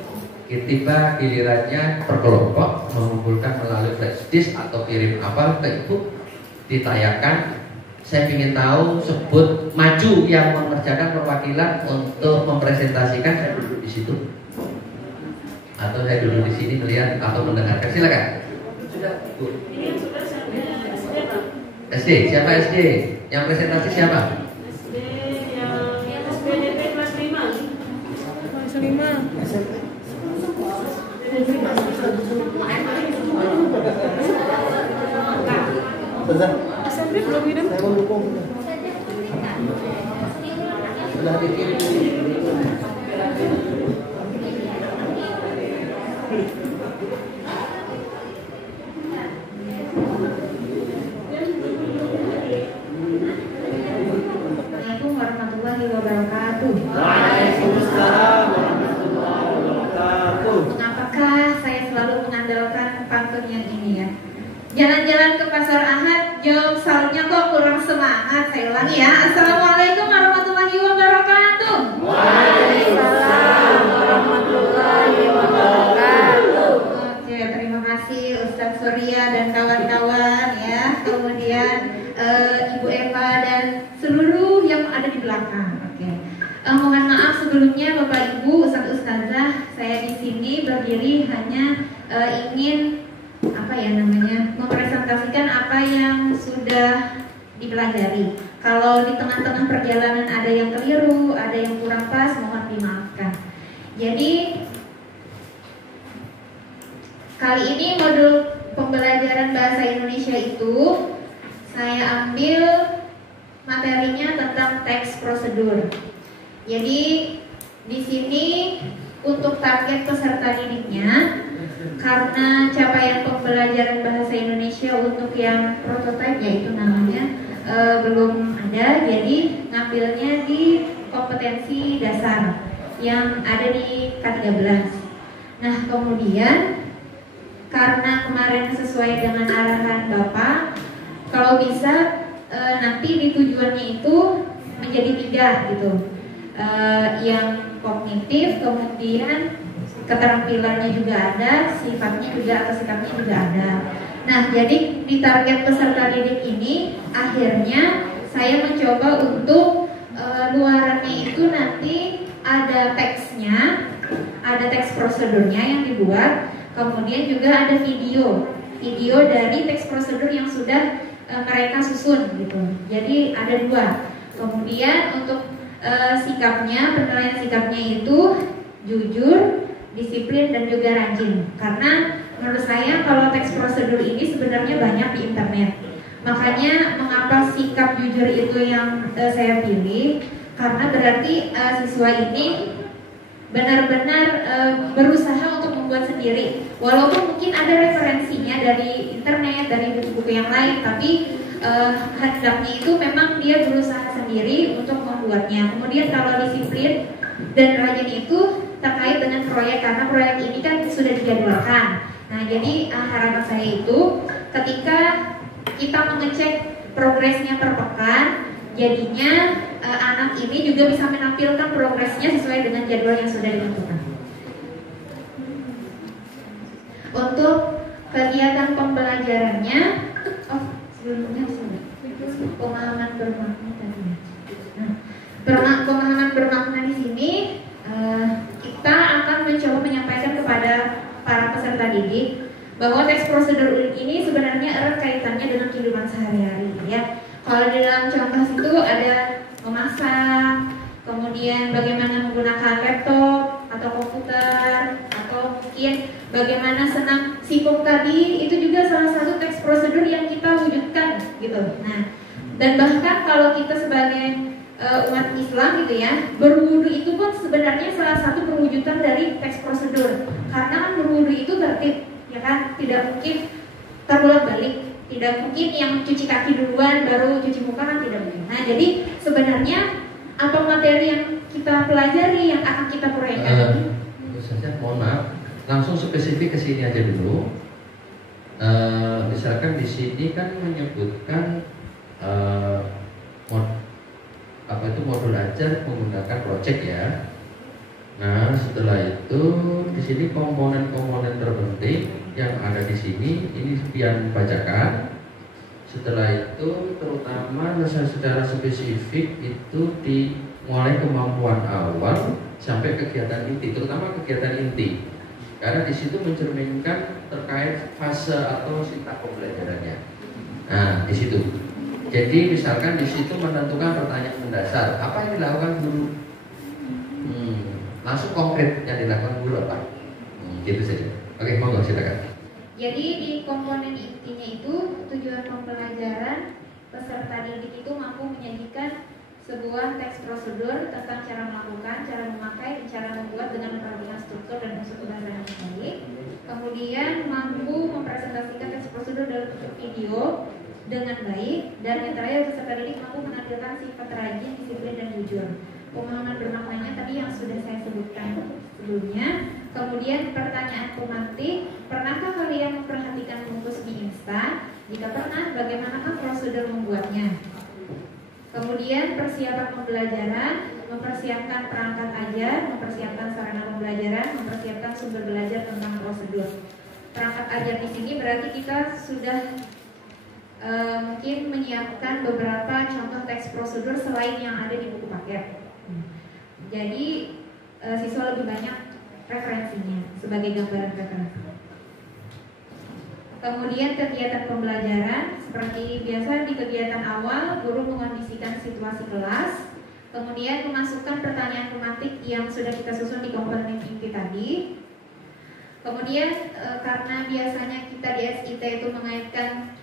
tiba gilirannya per kelompok mengumpulkan melalui flash disk atau kirim apa ke Ibu, ditayangkan. Saya ingin tahu sebut maju yang mengerjakan perwakilan untuk mempresentasikan. Saya duduk di situ atau saya duduk di sini melihat atau mendengarkan, silakan. Sudah, Bu. Ini yang sudah sampai SD, Pak. SD, siapa SD? Yang presentasi siapa? SD yang SPDP kelas 5. Kelas 5. SMP belum kirim. Saya mau dukung. Sudah dikirim. Assalamualaikum warahmatullahi wabarakatuh. Waalaikumsalam warahmatullahi wabarakatuh. Mengapakah saya selalu mengandalkan pantun yang ini ya? Jalan-jalan ke Pasar Ahad, jawab salutnya kok kurang semangat. Saya ulangi ya. Assalamualaikum warahmatullahi wabarakatuh. Waalaikumsalam warahmatullahi wabarakatuh. Oke, terima kasih Ustadz Surya dan kawan-kawan ya. Kemudian Ibu Eva dan seluruh yang ada di belakang. Oke. Mohon maaf sebelumnya Bapak Ibu, Ustadz Ustazah, saya di sini berdiri hanya ingin mempresentasikan apa yang sudah dipelajari. Kalau di tengah-tengah perjalanan ada yang keliru, ada yang kurang pas, mohon dimaafkan. Jadi kali ini modul pembelajaran bahasa Indonesia itu saya ambil materinya tentang teks prosedur. Jadi di sini untuk target peserta didiknya, karena capaian pembelajaran bahasa Indonesia untuk yang prototipe yaitu namanya belum ada, jadi ngambilnya di kompetensi dasar yang ada di K13. Nah kemudian karena kemarin sesuai dengan arahan Bapak, kalau bisa nanti di tujuannya itu menjadi 3 gitu, yang kognitif, kemudian keterampilannya juga ada, sifatnya juga atau sikapnya juga ada. Nah, jadi di target peserta didik ini akhirnya saya mencoba untuk luarannya itu nanti ada teksnya, ada teks prosedurnya yang dibuat, kemudian juga ada video dari teks prosedur yang sudah mereka susun gitu. Jadi ada 2. Kemudian untuk sikapnya, penilaian sikapnya itu jujur, disiplin dan juga rajin. Karena menurut saya kalau teks prosedur ini sebenarnya banyak di internet. Makanya mengapa sikap jujur itu yang saya pilih, karena berarti siswa ini benar-benar berusaha untuk membuat sendiri. Walaupun mungkin ada referensinya dari internet, dari buku-buku yang lain, tapi hendaknya itu memang dia berusaha sendiri untuk membuatnya. Kemudian kalau disiplin dan rajin itu terkait dengan proyek, karena proyek ini kan sudah dijadwalkan. Nah, jadi harapan saya itu ketika kita mengecek progresnya per pekan, jadinya anak ini juga bisa menampilkan progresnya sesuai dengan jadwal yang sudah ditentukan. Untuk kegiatan pembelajarannya, sebelumnya sudah pemahaman bermakna tadi. Nah, pemahaman bermakna di sini kita akan mencoba menyampaikan kepada para peserta didik bahwa teks prosedur ini sebenarnya erat kaitannya dengan kehidupan sehari-hari ya. Kalau di dalam contoh itu ada memasak, kemudian bagaimana menggunakan laptop atau komputer, atau mungkin bagaimana senam sikuk tadi, itu juga salah satu teks prosedur yang kita wujudkan gitu. Nah, dan bahkan kalau kita sebagai umat Islam gitu ya, berwudu itu pun sebenarnya salah satu perwujudan dari teks prosedur. Karena kan berwudu itu tertib, ya kan, tidak mungkin terbolak-balik, tidak mungkin yang cuci kaki duluan baru cuci muka, kan tidak mungkin. Nah, jadi sebenarnya apa materi yang kita pelajari yang akan kita proyekkan ini? Misalnya, mohon maaf, langsung spesifik ke sini aja dulu. Misalkan di sini kan menyebutkan modul ajar menggunakan project ya. Nah, setelah itu di sini komponen-komponen terpenting yang ada di sini ini pian bacakan. Setelah itu terutama secara spesifik itu mulai kemampuan awal sampai kegiatan inti, terutama kegiatan inti. Karena di situ mencerminkan terkait fase atau sintak pembelajarannya. Nah, di situ. Jadi misalkan di situ menentukan pertanyaan mendasar, apa yang dilakukan guru? Langsung konkret yang dilakukan guru apa? Gitu saja. Oke, monggo silakan. Jadi di komponen intinya itu tujuan pembelajaran peserta didik itu mampu menyajikan sebuah teks prosedur tentang cara melakukan, cara memakai, dan cara membuat dengan memperhatikan struktur dan unsur kebahasaan yang baik. Kemudian mampu mempresentasikan teks prosedur dalam bentuk video dengan baik, dan yang terakhir peserta didik mampu menampilkan sifat rajin, disiplin, dan jujur. Pemahaman bermaknanya tadi yang sudah saya sebutkan sebelumnya. Kemudian pertanyaan pemantik, pernahkah kalian memperhatikan bungkus mie instan? Jika pernah, bagaimanakah prosedur membuatnya? Kemudian persiapan pembelajaran, mempersiapkan perangkat ajar, mempersiapkan sarana pembelajaran, mempersiapkan sumber belajar tentang prosedur. Perangkat ajar di sini berarti kita sudah mungkin menyiapkan beberapa contoh teks prosedur selain yang ada di buku paket. Jadi siswa lebih banyak referensinya sebagai gambaran referensi. Kemudian kegiatan pembelajaran seperti biasa di kegiatan awal guru mengondisikan situasi kelas, kemudian memasukkan pertanyaan pemantik yang sudah kita susun di komponen inti tadi. Kemudian karena biasanya kita di SIT itu mengaitkan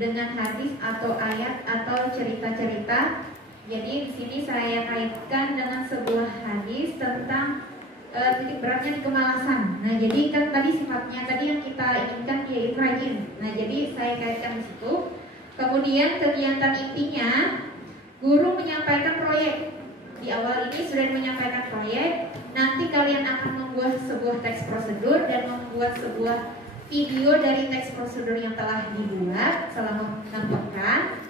dengan hadis atau ayat atau cerita-cerita, jadi di sini saya kaitkan dengan sebuah hadis tentang titik beratnya di kemalasan. Nah, jadi kan tadi sifatnya tadi yang kita inginkan yaitu rajin. Nah, jadi saya kaitkan di situ. Kemudian kegiatan intinya guru menyampaikan proyek. Di awal ini sudah menyampaikan proyek. Nanti kalian akan membuat sebuah teks prosedur dan membuat sebuah video dari teks prosedur yang telah dibuat selama 6 pekan.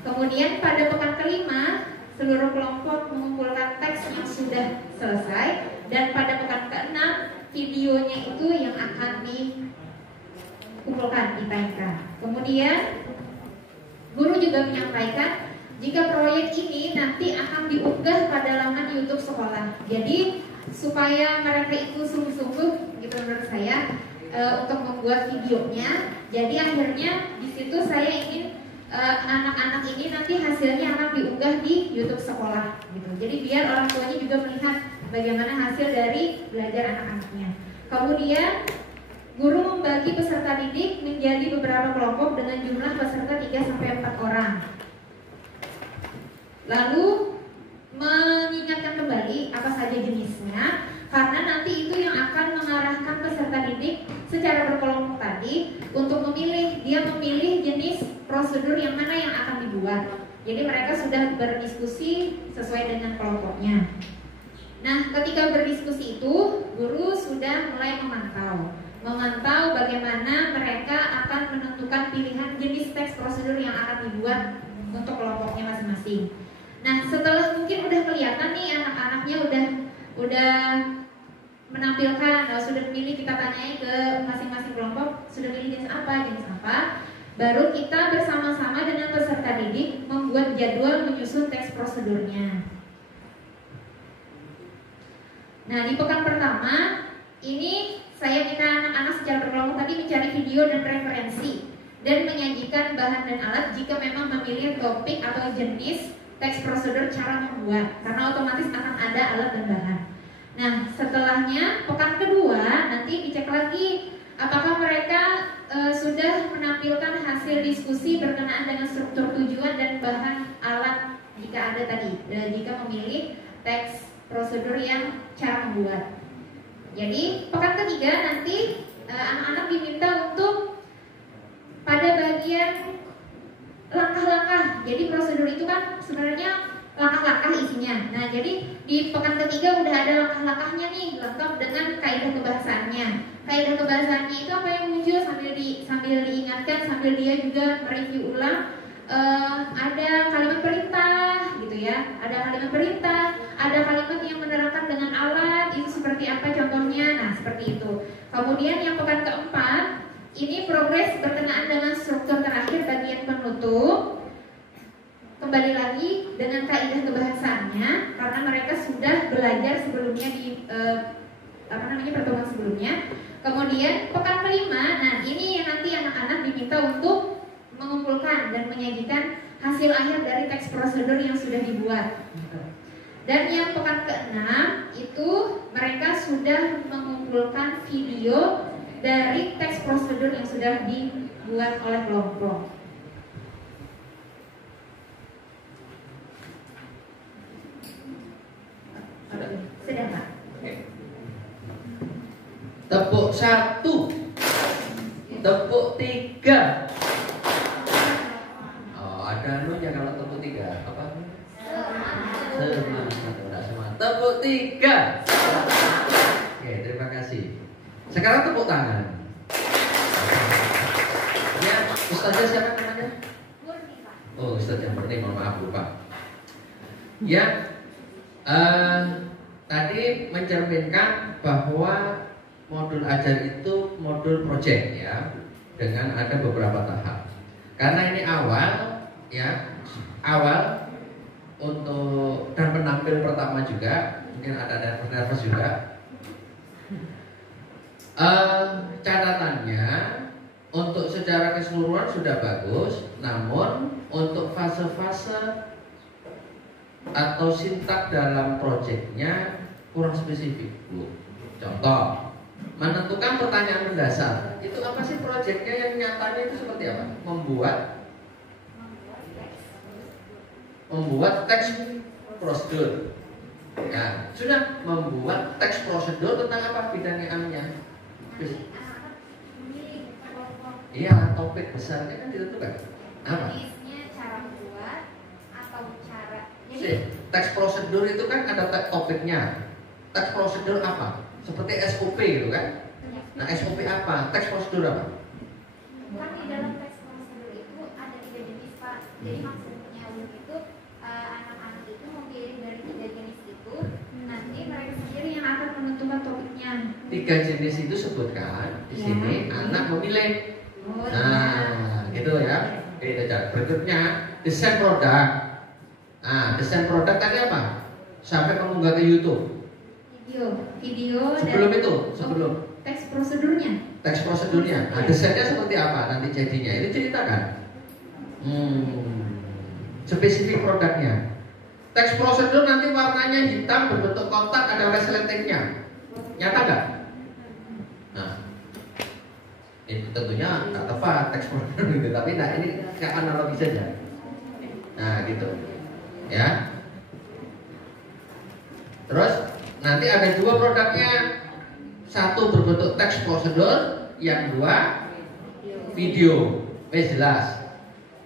Kemudian pada pekan kelima seluruh kelompok mengumpulkan teks yang sudah selesai, dan pada pekan ke-6 videonya itu yang akan dikumpulkan, ditayangkan. Kemudian guru juga menyampaikan jika proyek ini nanti akan diunggah pada laman YouTube sekolah. Jadi supaya mereka itu sungguh-sungguh gitu menurut saya untuk membuat videonya. Jadi akhirnya di situ saya ingin anak-anak ini nanti hasilnya akan diunggah di YouTube sekolah gitu. Jadi biar orang tuanya juga melihat bagaimana hasil dari belajar anak-anaknya. Kemudian guru membagi peserta didik menjadi beberapa kelompok dengan jumlah peserta 3-4 orang. Lalu mengingatkan kembali apa saja jenisnya, karena nanti itu yang akan mengarahkan peserta didik secara berkelompok tadi untuk memilih, dia memilih jenis prosedur yang mana yang akan dibuat. Jadi mereka sudah berdiskusi sesuai dengan kelompoknya. Nah, ketika berdiskusi itu, guru sudah mulai memantau bagaimana mereka akan menentukan pilihan jenis teks prosedur yang akan dibuat untuk kelompoknya masing-masing. Nah, setelah mungkin udah kelihatan nih anak-anaknya udah menampilkan, sudah memilih, kita tanyai ke masing-masing kelompok sudah pilih jenis apa, baru kita bersama-sama dengan peserta didik membuat jadwal menyusun teks prosedurnya. Nah, di pekan pertama ini saya minta anak-anak secara berkelompok tadi mencari video dan referensi dan menyajikan bahan dan alat jika memang memilih topik atau jenis teks prosedur cara membuat, karena otomatis akan ada alat dan bahan. Nah, setelahnya pekan kedua nanti dicek lagi apakah mereka sudah menampilkan hasil diskusi berkenaan dengan struktur tujuan dan bahan alat jika ada tadi, jika memilih teks prosedur yang cara membuat. Jadi pekan ketiga nanti anak-anak diminta untuk pada bagian langkah-langkah. Jadi prosedur itu kan sebenarnya langkah-langkah isinya. Nah, jadi di pekan ketiga udah ada langkah-langkahnya nih, lengkap dengan kaidah kebahasaannya. Kaidah kebahasaannya itu apa yang muncul sambil diingatkan, sambil dia juga mereview ulang. Ada kalimat perintah gitu ya, ada kalimat perintah, ada kalimat yang menerangkan dengan alat itu seperti apa contohnya. Nah, seperti itu. Kemudian yang pekan keempat ini progres berkenaan dengan struktur terakhir bagian penutup. Kembali lagi dengan kaidah kebahasaannya karena mereka sudah belajar sebelumnya di pertemuan sebelumnya. Kemudian pekan kelima, nah ini yang nanti anak-anak diminta untuk mengumpulkan dan menyajikan hasil akhir dari teks prosedur yang sudah dibuat. Dan yang pekan keenam itu mereka sudah mengumpulkan video dari teks prosedur yang sudah dibuat oleh kelompok. Sudah, Pak. Tepuk 1, tepuk 3. Oh, ada anunya kalau tepuk 3 apa? Semangat. Tepuk 3. Oke, terima kasih. Sekarang tepuk tangan. Ya, Ustazah siapa namanya? Oh, Ustazah Murni, mohon maaf lupa. Ya, tadi mencerminkan bahwa modul ajar itu modul project ya, dengan ada beberapa tahap. Karena ini awal ya, awal untuk dan penampil pertama juga, mungkin ada nervous juga. Catatannya untuk secara keseluruhan sudah bagus, namun untuk fase-fase atau sintak dalam proyeknya kurang spesifik, Bu. Contoh, menentukan pertanyaan mendasar. Itu apa sih proyeknya yang nyatanya itu seperti apa? Membuat teks prosedur. Ya, sudah membuat teks prosedur tentang apa bidangnya? Iya, topik besarnya kan ditentukan. Apa? Cara membuat atau cara. Teks prosedur itu kan ada topiknya. Teks prosedur apa? Seperti SOP gitu kan? Nah, SOP apa? Teks prosedur apa? Kan di dalam teks prosedur itu ada 3 jenis, Pak. Jadi maksudnya itu anak-anak itu memilih dari 3 jenis itu, nanti mereka sendiri yang akan menentukan topiknya. 3 jenis itu sebutkan di sini anak memilih. Nah, gitu ya. Oke, berikutnya desain produk. Nah, desain produk tadi apa? Sampai mengunggah ke YouTube. Video. Sebelum teks prosedurnya. Nah, desainnya seperti apa nanti jadinya? Itu ceritakan. Spesifik produknya. Teks prosedur nanti warnanya hitam berbentuk kotak, ada resletingnya. Nyata nggak? Nah, itu tentunya nggak tepat teks prosedur gitu, tapi nah ini kayak analogi saja. Nah, gitu. Ya. Terus nanti ada 2 produknya. Satu berbentuk teks prosedur, yang 2 video. Jelas.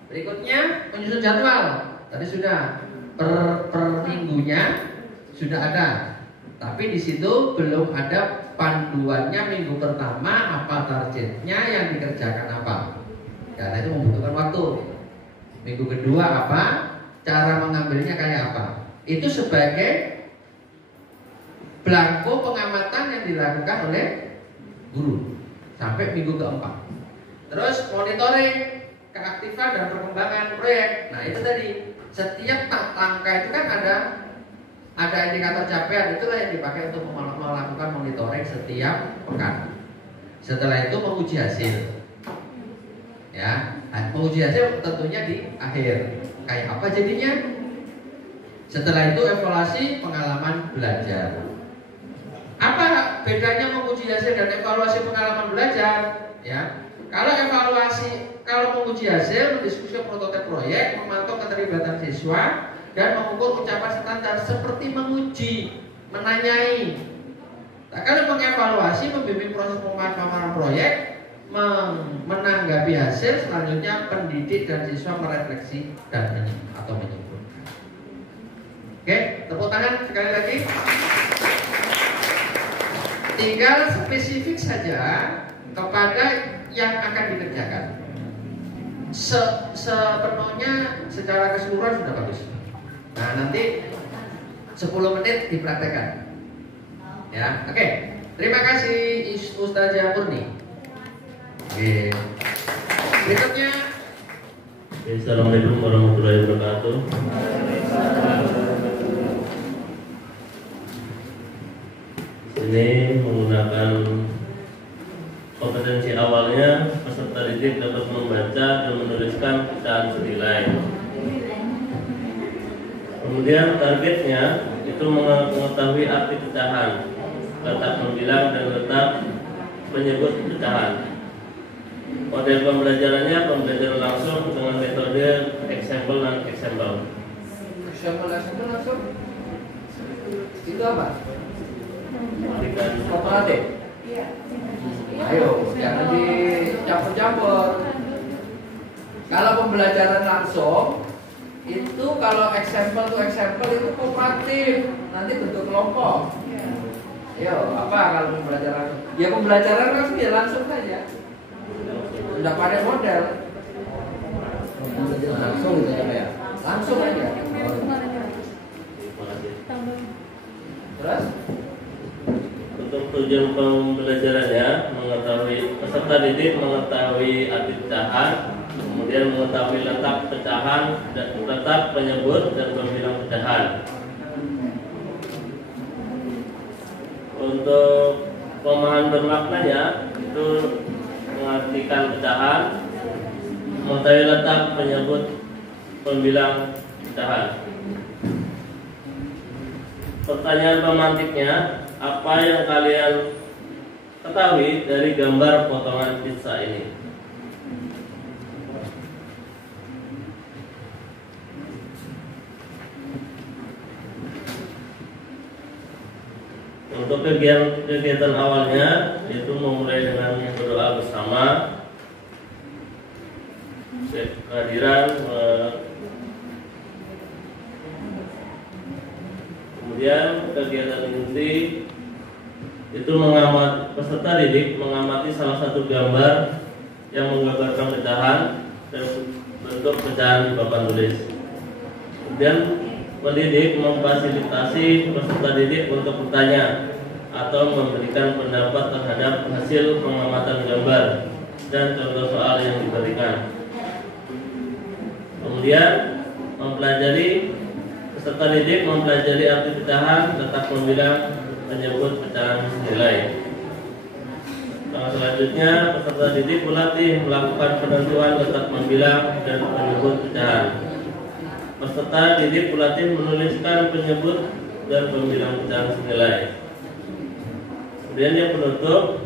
Berikutnya menyusun jadwal. Tadi sudah per minggunya sudah ada. Tapi di situ belum ada panduannya minggu pertama apa targetnya, yang dikerjakan apa. Karena itu membutuhkan waktu. Minggu kedua apa, cara mengambilnya kayak apa. Itu sebagai belangko pengamatan yang dilakukan oleh guru sampai minggu keempat. Terus monitoring keaktifan dan perkembangan proyek. Nah, itu tadi setiap langkah itu kan ada indikator capaian, itulah yang dipakai untuk melakukan monitoring setiap pekan. Setelah itu menguji hasil. Ya, menguji hasil tentunya di akhir. Kayak apa jadinya? Setelah itu evaluasi pengalaman belajar. Apa bedanya menguji hasil dan evaluasi pengalaman belajar? Ya, kalau menguji hasil, mendiskusikan prototip proyek, memantau keterlibatan siswa, dan mengukur ucapan standar seperti menguji, menanyai. Nah, kalau mengevaluasi, membimbing proses pemahaman proyek, menanggapi hasil, selanjutnya pendidik dan siswa merefleksi dan menyimpulkan. Oke, tepuk tangan sekali lagi. Tinggal spesifik saja kepada yang akan dikerjakan. Sepenuhnya secara keseluruhan sudah bagus. Nah, nanti 10 menit dipraktekkan. Ya, oke. Terima kasih Ustazah Purni. Oke. Berikutnya. Assalamualaikum warahmatullahi wabarakatuh. Ini menggunakan kompetensi awalnya, peserta didik dapat membaca dan menuliskan pecahan senilai. Kemudian targetnya itu mengetahui arti pecahan, letak membilang dan letak menyebut pecahan. Model pembelajarannya pembelajaran langsung dengan metode example dan example. Example langsung itu apa? Kooperatif. Ayo, jangan dicampur-campur. Kalau pembelajaran langsung itu, kalau example to example itu kooperatif, nanti bentuk kelompok. Yo, apa kalau pembelajaran? Ya pembelajaran langsung ya langsung saja. Tidak pakai model. Langsung gitu ya? Langsung aja. Terus? Untuk tujuan pembelajarannya, peserta didik mengetahui arti pecahan, kemudian mengetahui letak pecahan, dan letak penyebut dan pembilang pecahan. Untuk pemahaman bermaknanya itu mengartikan pecahan, mengetahui letak penyebut pembilang pecahan. Pertanyaan pemantiknya, apa yang kalian ketahui dari gambar potongan pizza ini? Untuk kegiatan awalnya itu memulai dengan berdoa bersama, kehadiran, kemudian kegiatan inti itu peserta didik mengamati salah satu gambar yang menggambarkan pecahan dan bentuk pecahan di papan tulis. Kemudian pendidik memfasilitasi peserta didik untuk bertanya atau memberikan pendapat terhadap hasil pengamatan gambar dan contoh soal yang diberikan. Kemudian peserta didik mempelajari arti pecahan, letak pembilang, menyebut pecahan senilai. Selanjutnya peserta didik berlatih melakukan penentuan letak membilang dan menyebut pecahan. Peserta didik berlatih menuliskan penyebut dan pembilang pecahan senilai. Kemudian yang penutup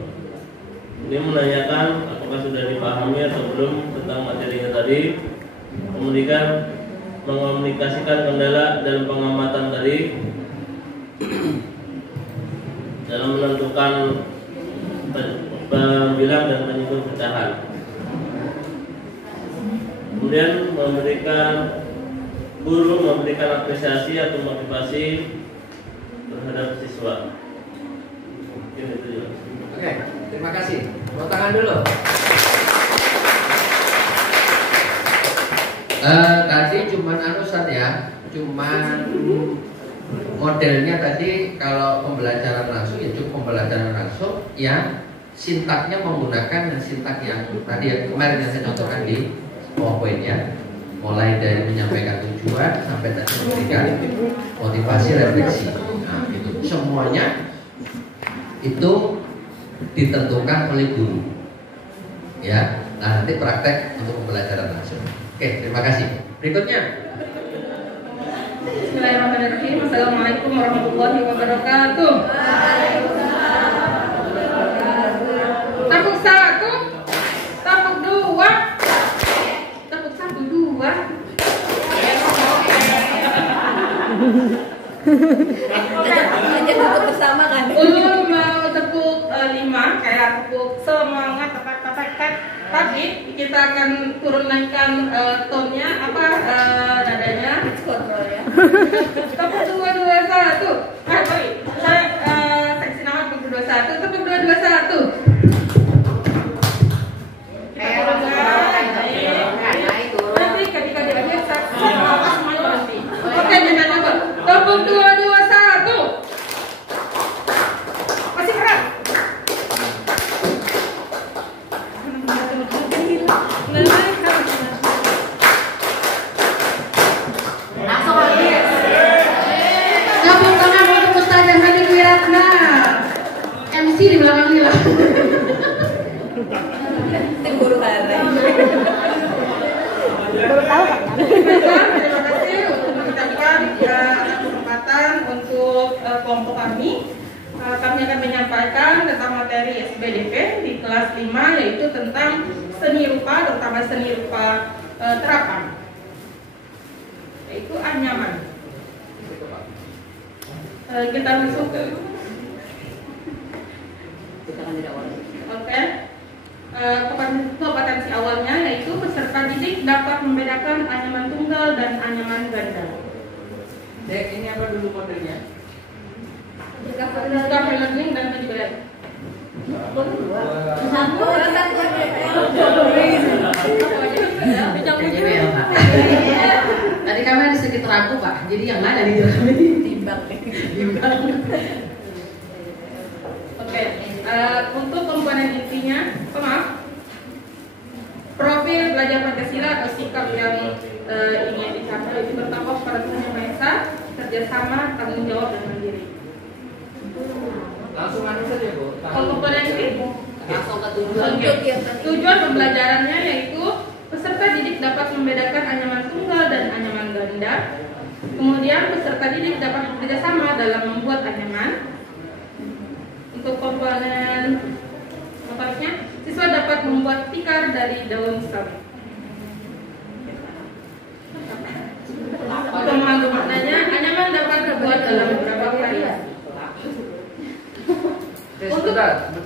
ini menanyakan apakah sudah dipahami atau belum tentang materinya tadi. Kemudian mengomunikasikan kendala dalam pengamatan tadi dalam menentukan pembilang dan penyebut pecahan. Kemudian guru memberikan apresiasi atau motivasi terhadap siswa. Oke, terima kasih. Tepuk tangan dulu. Tadi cuman modelnya tadi kalau pembelajaran langsung ya cukup pembelajaran langsung yang sintaknya menggunakan sintak yang tadi yang kemarin yang saya contohkan di PowerPoint ya, mulai dari menyampaikan tujuan sampai tadi memberikan motivasi refleksi. Nah, itu semuanya itu ditentukan oleh guru ya. Nah, nanti praktek untuk pembelajaran langsung. Oke, terima kasih. Berikutnya Bismillahirrahmanirrahim. Assalamualaikum warahmatullahi wabarakatuh. Tepuk satu, tepuk dua, tepuk satu dua. Tepuk bersama kan? Mau tepuk 5 kayak tepuk semangat tepat. Tapi kita akan turun naikkan tonnya nadanya. Kontrol ya. Tepuk 221. Sorry. Saya kasih nama tepuk 221. Tepuk 221. Nanti ketika dia biasa semuanya berhenti. Oke, kita coba. Tepuk 221. Masih keras. Langsung lagi. Tepuk tangan untuk Ustazah Hadi Wiratna. MC di belakang Nila. Tim guru hari. Terima kasih untuk mengucapkan kesempatan untuk kelompok kami. Kami akan menyampaikan tentang materi SBDP di kelas 5, yaitu tentang seni rupa, terutama seni rupa terapan, yaitu anyaman. Kita masuk ke oke. Kompetensi awalnya yaitu peserta didik dapat membedakan anyaman tunggal dan anyaman ganda. Dek, ini apa dulu modelnya? Discovery learning dan penjualan. Tadi kami di sekitar aku Pak, jadi yang mana di dalam ini? Timbang. Oke, untuk komponen intinya, profil belajar Pancasila atau sikap yang ingin dicapai itu bertambah pada Tuhan Yang Maha Esa, kerjasama, tanggung jawab dan mandiri. Langsung anu saja Bu. Komponen inti Langsung ke tujuan. tujuan pembelajarannya yaitu peserta didik dapat membedakan anyaman tunggal dan anyaman ganda. Kemudian peserta didik dapat bekerjasama dalam membuat anyaman. Untuk komponen motoriknya, siswa dapat membuat tikar dari daun sawi. Untuk maknanya, anyaman dapat terbuat dalam beberapa variasi. Sebentar.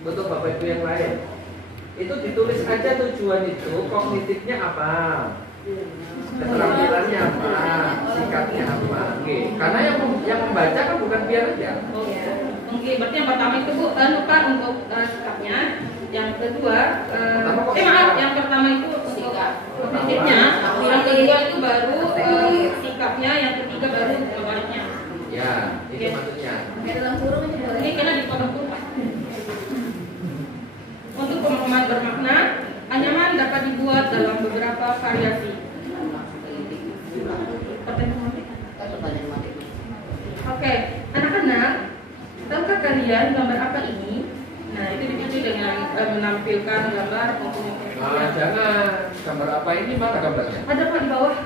Betul Bapak Ibu yang lain. Itu ditulis aja tujuan itu, kognitifnya apa? Keterampilannya apa? Sikapnya apa? Oke. Karena yang membaca kan bukan biar aja. Oke, berarti yang pertama itu Bu, lupa untuk sikapnya. Yang kedua, yang pertama itu untuk kognitifnya. Yang kedua itu baru sikapnya. Yang ketiga baru motoriknya. Ya, itu maksudnya. Dalam kurung aja boleh. Ini kena dipotong dulu Pak. Untuk pemahaman bermakna, anyaman dapat dibuat dalam beberapa variasi. Oke, anak-anak, tahukah kalian gambar apa ini? Nah, itu dipicu dengan menampilkan gambar Jangan. Gambar apa ini? Mana gambarnya? Ada Pak di bawah.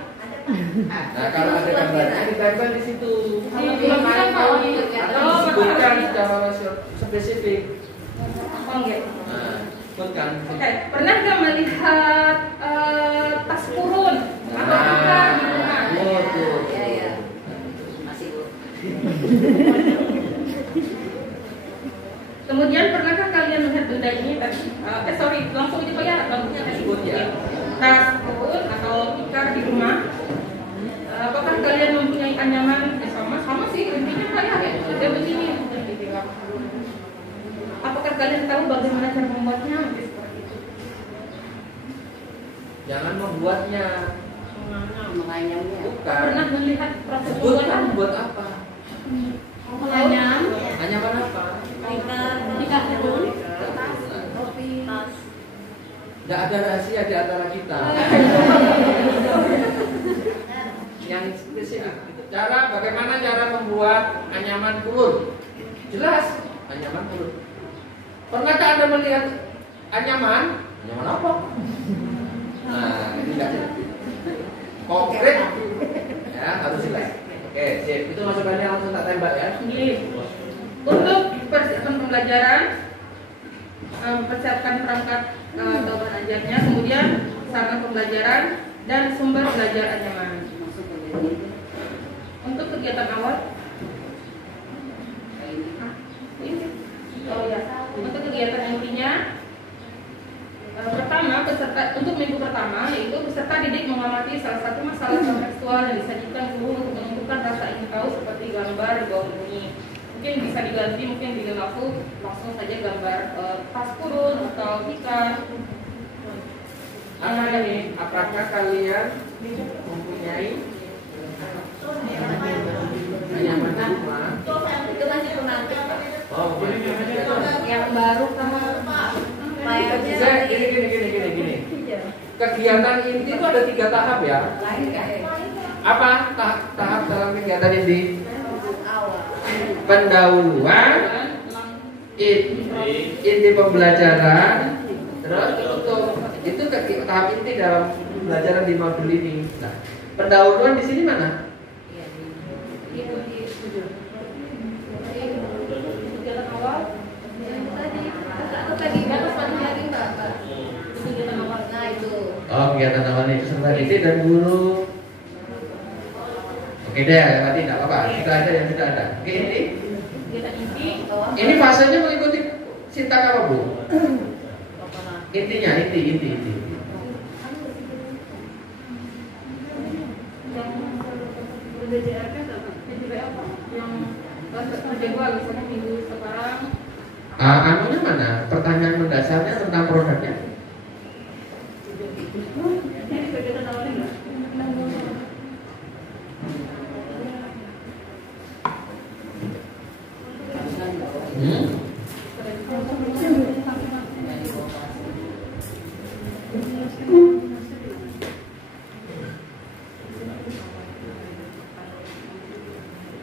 Nah, kalau ada gambarnya ditempel di situ. Disebutkan secara spesifik. Oke. Bukan. Oke, pernah nggak melihat tas purun atau bukan di rumah? Ya. Masih Bu. Kemudian pernahkah kalian melihat benda ini tadi? Langsung aja Pak ya, banknya tadi. Tas purun atau tikar di rumah. Apakah kalian mempunyai anyaman? Sama sih, intinya kayak ya begini. Apakah kalian tahu bagaimana cara membuatnya? Jangan membuatnya. Menganyamnya. Bukan. Pernah melihat proses Sebutkan buat apa? Anyam. Anyaman apa? Tikar purun. Tas. Tidak ada rahasia di antara kita. Yang spesifik. Bagaimana cara membuat anyaman purun? Jelas, anyaman purun. Pernahkah Anda melihat anyaman? Anyaman apa? Nah, ini enggak konkret. Ya, harus relax. Oke, sip. Itu masukannya langsung tak tembak ya. Untuk persiapan pembelajaran, persiapkan perangkat atau bahan ajarnya, kemudian sarana pembelajaran dan sumber belajar anyaman. Untuk kegiatan awal, untuk kegiatan intinya, pertama untuk minggu pertama yaitu peserta didik mengamati salah satu masalah kontekstual yang disajikan guru untuk menentukan rasa ingin tahu seperti gambar di bawah ini. Mungkin bisa diganti, mungkin di langsung saja gambar tas kurun atau ikan. Apakah kalian mempunyai anyaman rumah? Itu masih penanti. Oh, Yang baru sama Gini. Kegiatan inti itu ada 3 tahap ya. Apa tahap dalam kegiatan inti? Pendahuluan, inti pembelajaran, terus itu tahap inti dalam pembelajaran di modul ini. Nah, pendahuluan di sini mana? Oh, kegiatan awalnya itu peserta didik dan guru. Oke deh, lewati tidak apa-apa. Itu aja yang sudah ada. Oke, ini fasenya mengikuti sintak apa Bu? Intinya, inti. Anunya mana? Pertanyaan mendasarnya tentang produknya.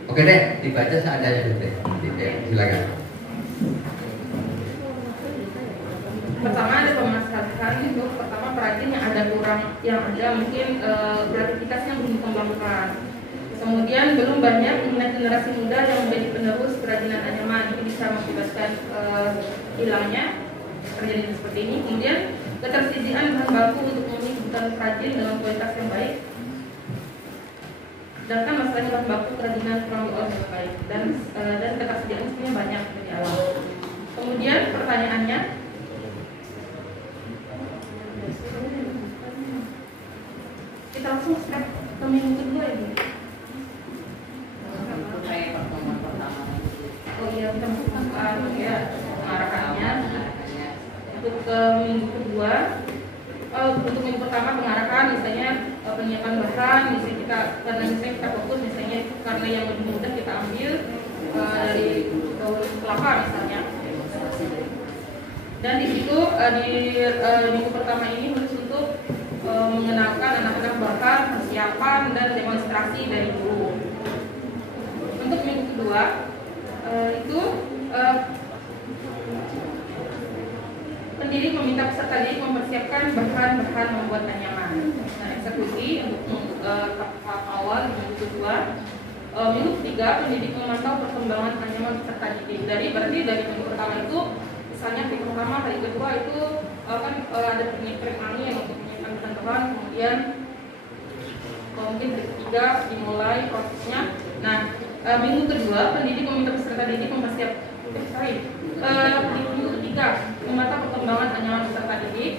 Oke deh, dibaca seadanya deh. Silakan. Pertama ada pemasalahan itu, pertama perhatian yang ada kurang, yang ada mungkin kreativitasnya belum dikembangkan. Kemudian belum banyak minat generasi muda yang menjadi penerus kerajinan anyaman, ini bisa mengakibatkan hilangnya terjadi seperti ini. Kemudian ketersediaan bahan baku untuk memenuhi kebutuhan perajin dengan kualitas yang baik. Sedangkan masalahnya bahan baku kerajinan kurang diolah dengan baik dan ketersediaan sebenarnya banyak dari awal. Kemudian pertanyaannya, kita langsung step ke minggu kedua ini. Oh iya, kita masuk ya pengarahannya. Untuk ke minggu kedua, untuk minggu pertama pengarahan misalnya penyiapan bahan, misalnya kita fokus misalnya karena yang lebih mudah kita ambil dari kelapa misalnya. Dan di situ di minggu pertama ini khusus untuk mengenalkan anak-anak bahan, persiapan dan demonstrasi dari guru. Untuk minggu kedua itu pendidik meminta peserta didik mempersiapkan bahan-bahan membuat anyaman. Nah, eksekusi untuk tahap awal di minggu kedua. Minggu ketiga pendidik memantau perkembangan anyaman peserta didik. Berarti dari minggu pertama itu, misalnya hari pertama, hari kedua itu kan ada penyiapan yang untuk menyiapkan bahan-bahan, kemudian mungkin hari ketiga dimulai prosesnya. Nah, minggu kedua pendidik meminta peserta didik mempersiapkan di minggu ketiga memantau perkembangan anyaman peserta didik.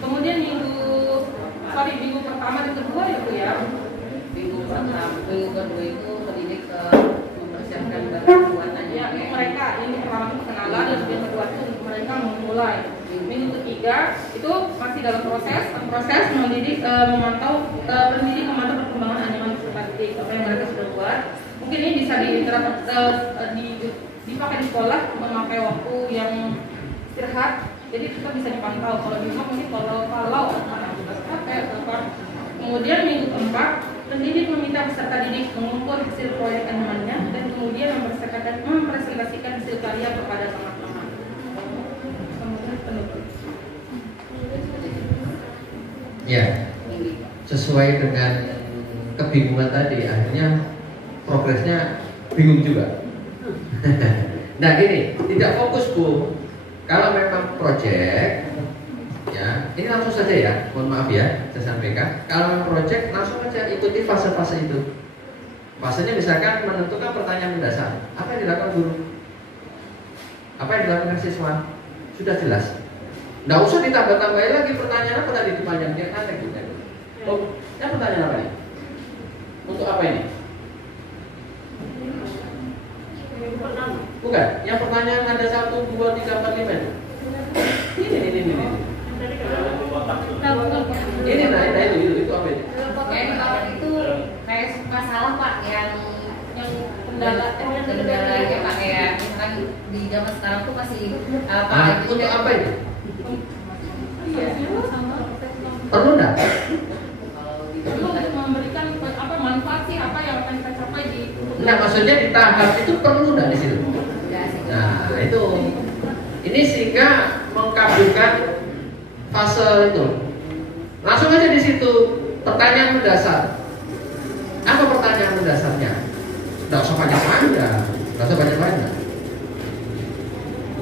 Kemudian minggu pertama dan kedua itu ya. Minggu kedua itu pendidik mempersiapkan bahan buat anyaman. Ya, mereka ini pertama perkenalan dan yang kedua itu mereka memulai. Minggu ketiga itu masih dalam proses mendidik memantau perkembangan anyaman peserta didik apa yang mereka sudah buat. Mungkin ini bisa dipakai di sekolah, memakai waktu yang istirahat, jadi kita bisa dipantau. Kalau di rumah mungkin kalau tugas pakai apa. Kemudian minggu keempat pendidik meminta peserta didik mengumpul hasil proyek anyamannya dan kemudian mempresentasikan hasil karya kepada teman-teman. Kemudian penutup. Ya. sesuai dengan kebingungan tadi, akhirnya progresnya bingung juga. Nah ini tidak fokus Bu. Kalau memang project, ya ini langsung saja ya, mohon maaf ya saya sampaikan. Kalau memang project langsung aja ikuti fase-fase itu. Fasenya misalkan menentukan pertanyaan mendasar. Apa yang dilakukan guru? Apa yang dilakukan siswa? Sudah jelas. Nggak usah ditambah-tambahin lagi pertanyaan apa tadi dipanjangin aneh gitu. Oh, yang pertanyaan apa nih? Untuk apa ini? Bukan, yang pertanyaan ada 1, 2, 3, 4, 5 itu. Ini. Ini nah itu apa itu? Itu kayak masalah Pak yang kendalanya Pak, kayak misalkan di zaman sekarang tuh masih apa? Untuk apa itu? Perlu nggak? Perlu memberikan apa manfaat sih apa yang akan kita capai di. Nah maksudnya di tahap itu perlu nggak di situ? Nah itu ini sehingga mengkabulkan fase itu. Langsung aja di situ pertanyaan mendasar. Apa pertanyaan mendasarnya? Nggak usah panjang-panjang, nggak usah panjang-panjang.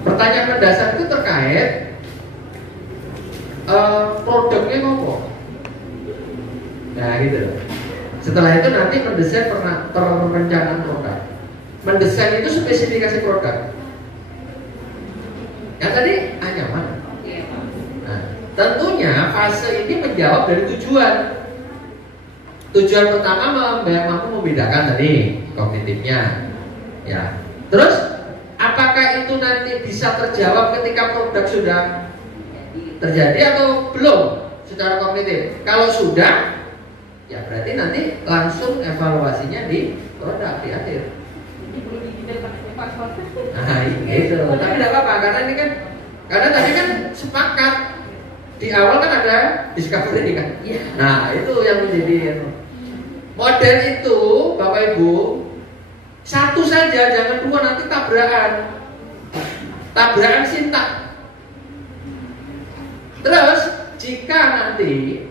Pertanyaan mendasar itu terkait produknya ngopo. Nah gitu. Setelah itu nanti mendesain perencanaan produk. Mendesain itu spesifikasi produk. Yang tadi anyaman. Nah, tentunya fase ini menjawab dari tujuan. Tujuan pertama mampu membedakan tadi kognitifnya. Ya. Terus apakah itu nanti bisa terjawab ketika produk sudah terjadi atau belum secara kognitif? Kalau sudah, ya berarti nanti langsung evaluasinya di produk di akhir. Nah gitu. Tapi tidak apa-apa karena ini kan, karena tadi kan sepakat di awal kan ada discovery kan. Nah itu yang menjadi model itu Bapak Ibu, satu saja jangan dua, nanti tabrakan sintak. Terus jika nanti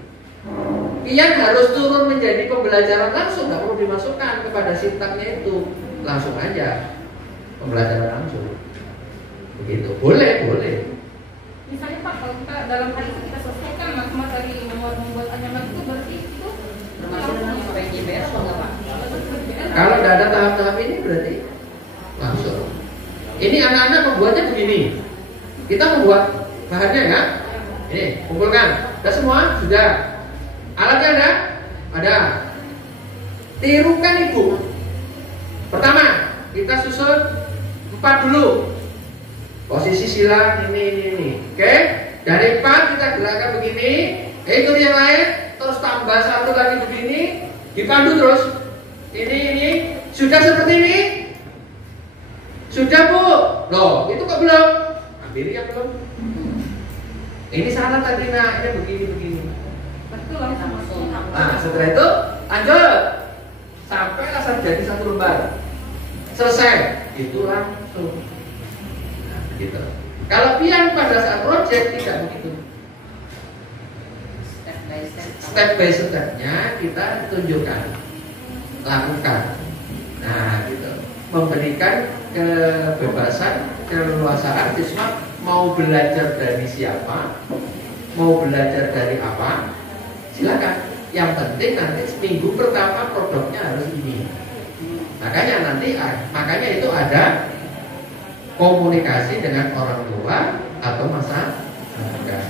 Pian harus turun menjadi pembelajaran langsung, nggak perlu dimasukkan kepada sintaknya itu, langsung aja pembelajaran langsung. Begitu, boleh. Misalnya Pak, kalau kita dalam hal itu kita selesaikan mas tadi membuat anyaman itu berarti itu termasuk PJBS atau enggak Pak? Kalau tidak ada tahap-tahap ini berarti langsung. Ini anak-anak membuatnya begini. Kita membuat bahannya ya. Ini kumpulkan. Sudah semua? Sudah. Alatnya ada? Ada. Tirukan Ibu. Pertama, kita susun 4 dulu. Posisi sila ini. Oke? Dari 4 kita gerakan begini. Itu yang lain. Terus tambah 1 lagi begini. Dipandu terus. Ini. Sudah seperti ini? Sudah Bu. Loh, itu kok belum? Hampir ya belum. Ini salah tadi nak. Ini begini. betul langsung. Nah, setelah itu lanjut sampailah jadi 1 lembar. Selesai. Itu langsung. Nah, begitu. Kalau Pian pada saat project tidak begitu. Step by stepnya kita tunjukkan, lakukan. Nah, gitu. Memberikan kebebasan, keleluasaan siswa mau belajar dari siapa, mau belajar dari apa, silakan. Yang penting nanti seminggu pertama produknya harus ini. Makanya itu ada komunikasi dengan orang tua atau masyarakat.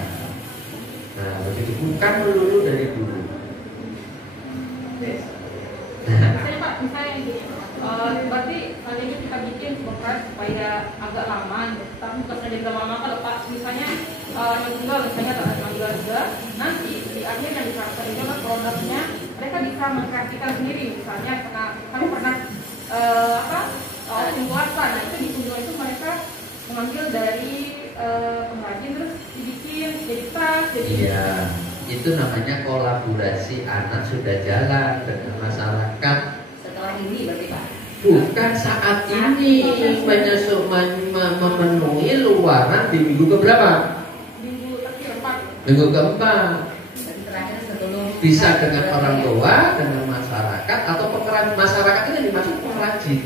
Nah, begitu bukan melulu dari guru. Misalnya Pak, berarti kali ini kita bikin bekas supaya agak lama, tapi bukan saja agak lama. Kalau Pak misalnya yang tunggal misalnya tak ada juga, nanti di akhir yang dikarakterikan produknya mereka bisa mengkreasikan sendiri. Misalnya kami pernah puasa, nah itu di kunjungan itu mereka mengambil dari pengrajin terus dibikin jadi tas, jadi. Iya, itu namanya kolaborasi anak sudah jalan dengan masyarakat. Setelah ini berarti Pak? Bukan saat ini memenuhi luaran di minggu keberapa? Minggu keempat. Minggu keempat. Dan terakhir sebelum Bisa dengan orang tua, dengan masyarakat, atau masyarakat ini dimaksud pengrajin.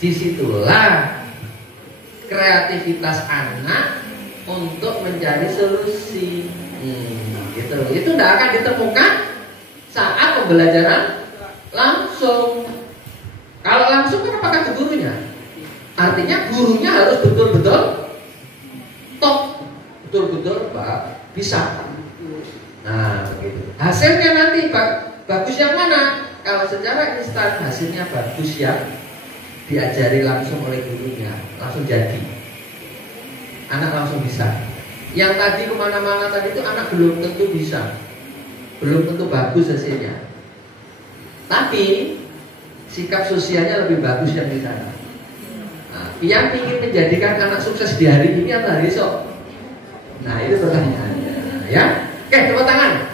Disitulah kreativitas anak untuk mencari solusi. Gitu. Itu tidak akan ditemukan saat pembelajaran langsung. Kalau langsung kan apakah gurunya? Artinya gurunya harus betul-betul top, betul-betul bisa. Nah, begitu. Hasilnya nanti bagus yang mana? Kalau secara instan hasilnya bagus yang diajari langsung oleh gurunya, langsung jadi. Anak langsung bisa. Yang tadi kemana-mana tadi itu anak belum tentu bisa, belum tentu bagus hasilnya. Tapi sikap sosialnya lebih bagus yang di sana. Nah, yang ingin menjadikan anak sukses di hari ini atau hari esok? Nah, itu pertanyaannya, ya. Oke, tepuk tangan.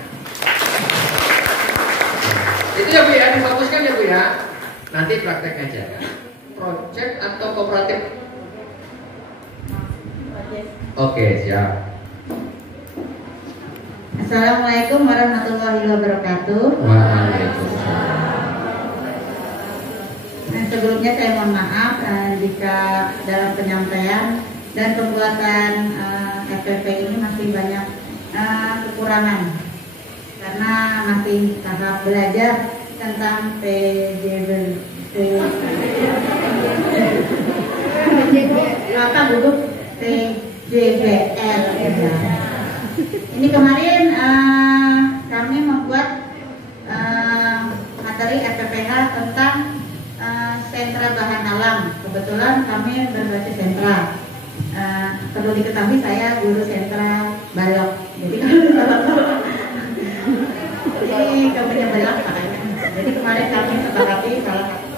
Itu ya Bu ya, difokuskan ya Bu ya. Nanti praktek aja ya. Project atau kooperatif? Oke, siap. Assalamualaikum warahmatullahi wabarakatuh. Waalaikumsalam. Nah, sebelumnya saya mohon maaf jika dalam penyampaian dan pembuatan FPP ini masih banyak kekurangan karena masih tahap belajar tentang PJB. Apa Bu? PJBL. Ini kemarin kami membuat materi FPPH tentang sentra bahan alam. Kebetulan kami berbasis sentra. Perlu diketahui saya guru sentra Balok. Jadi kampanye Balok makanya. Jadi kemarin kami sepakati salah satu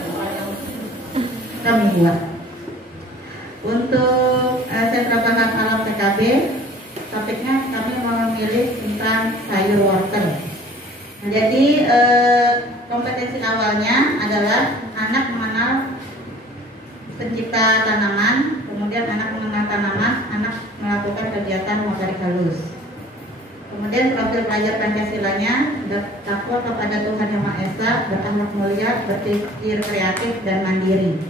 kami buat untuk sentra bahan alam PKB. Topiknya kami memilih tentang sayur wortel. Nah, jadi kompetensi awalnya adalah anak mengenal pencipta tanaman, kemudian anak mengenal tanaman, anak melakukan kegiatan motorik halus. Kemudian profil pelajar Pancasilanya, takwa kepada Tuhan Yang Maha Esa, berakhlak mulia, berpikir kreatif dan mandiri.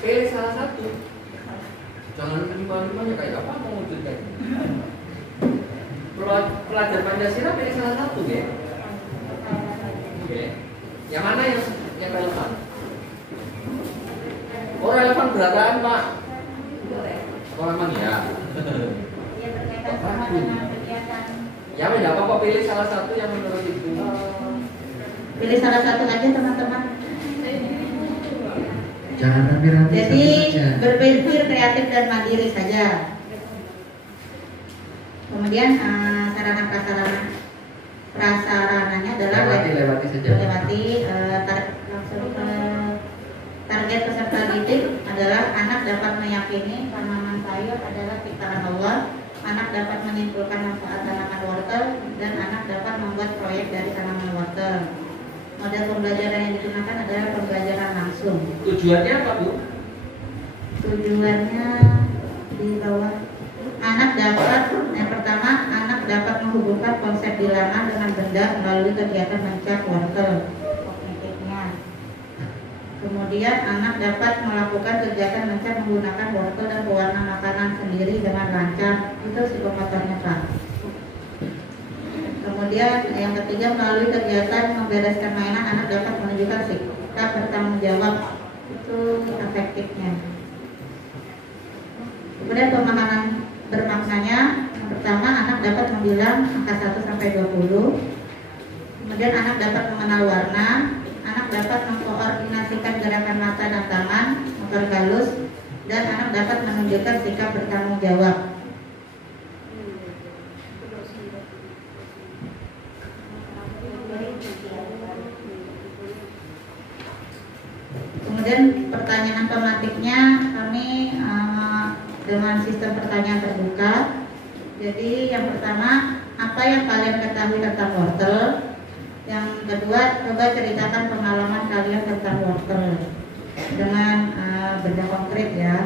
Pilih salah satu. Jangan lima-limanya kayak apa mau ceritanya. Pelajar Pancasila pilih salah satu ya. Oke. Yang mana yang relevan? Oh, relevan berataan Pak. Oh memang ya. Dia berkaitan sama dengan kegiatan. Ya tidak apa-apa, pilih salah satu yang menurut Ibu. Pilih salah satu aja teman-teman. Jangan rame-rame. Jadi berpikir kreatif dan mandiri saja. Kemudian sarana prasarananya adalah lewati saja. Melewati langsung ke target peserta didik adalah anak dapat meyakini tanaman sayur adalah ciptaan Allah, anak dapat menyimpulkan manfaat tanaman wortel, dan anak dapat membuat proyek dari tanaman wortel. Model pembelajaran yang digunakan adalah pembelajaran langsung. Tujuannya apa Bu? Tujuannya di bawah. Anak dapat, yang pertama, anak dapat menghubungkan konsep bilangan dengan benda melalui kegiatan mencak wortel. Kognitifnya. Kemudian anak dapat melakukan kegiatan mencak menggunakan wortel dan pewarna makanan sendiri dengan lancar. Itu psikomotornya Pak. Kemudian yang ketiga, melalui kegiatan membereskan mainan, anak dapat menunjukkan sikap bertanggung jawab. Itu efektifnya. Kemudian pemahaman bermaknanya, yang pertama anak dapat membilang angka 1 sampai 20. Kemudian anak dapat mengenal warna, anak dapat mengkoordinasikan gerakan mata dan tangan, motor halus, dan anak dapat menunjukkan sikap bertanggung jawab. Kemudian pertanyaan tematiknya kami dengan sistem pertanyaan terbuka. Jadi yang pertama, apa yang kalian ketahui tentang wortel? Yang kedua, coba ceritakan pengalaman kalian tentang wortel dengan benda konkret ya.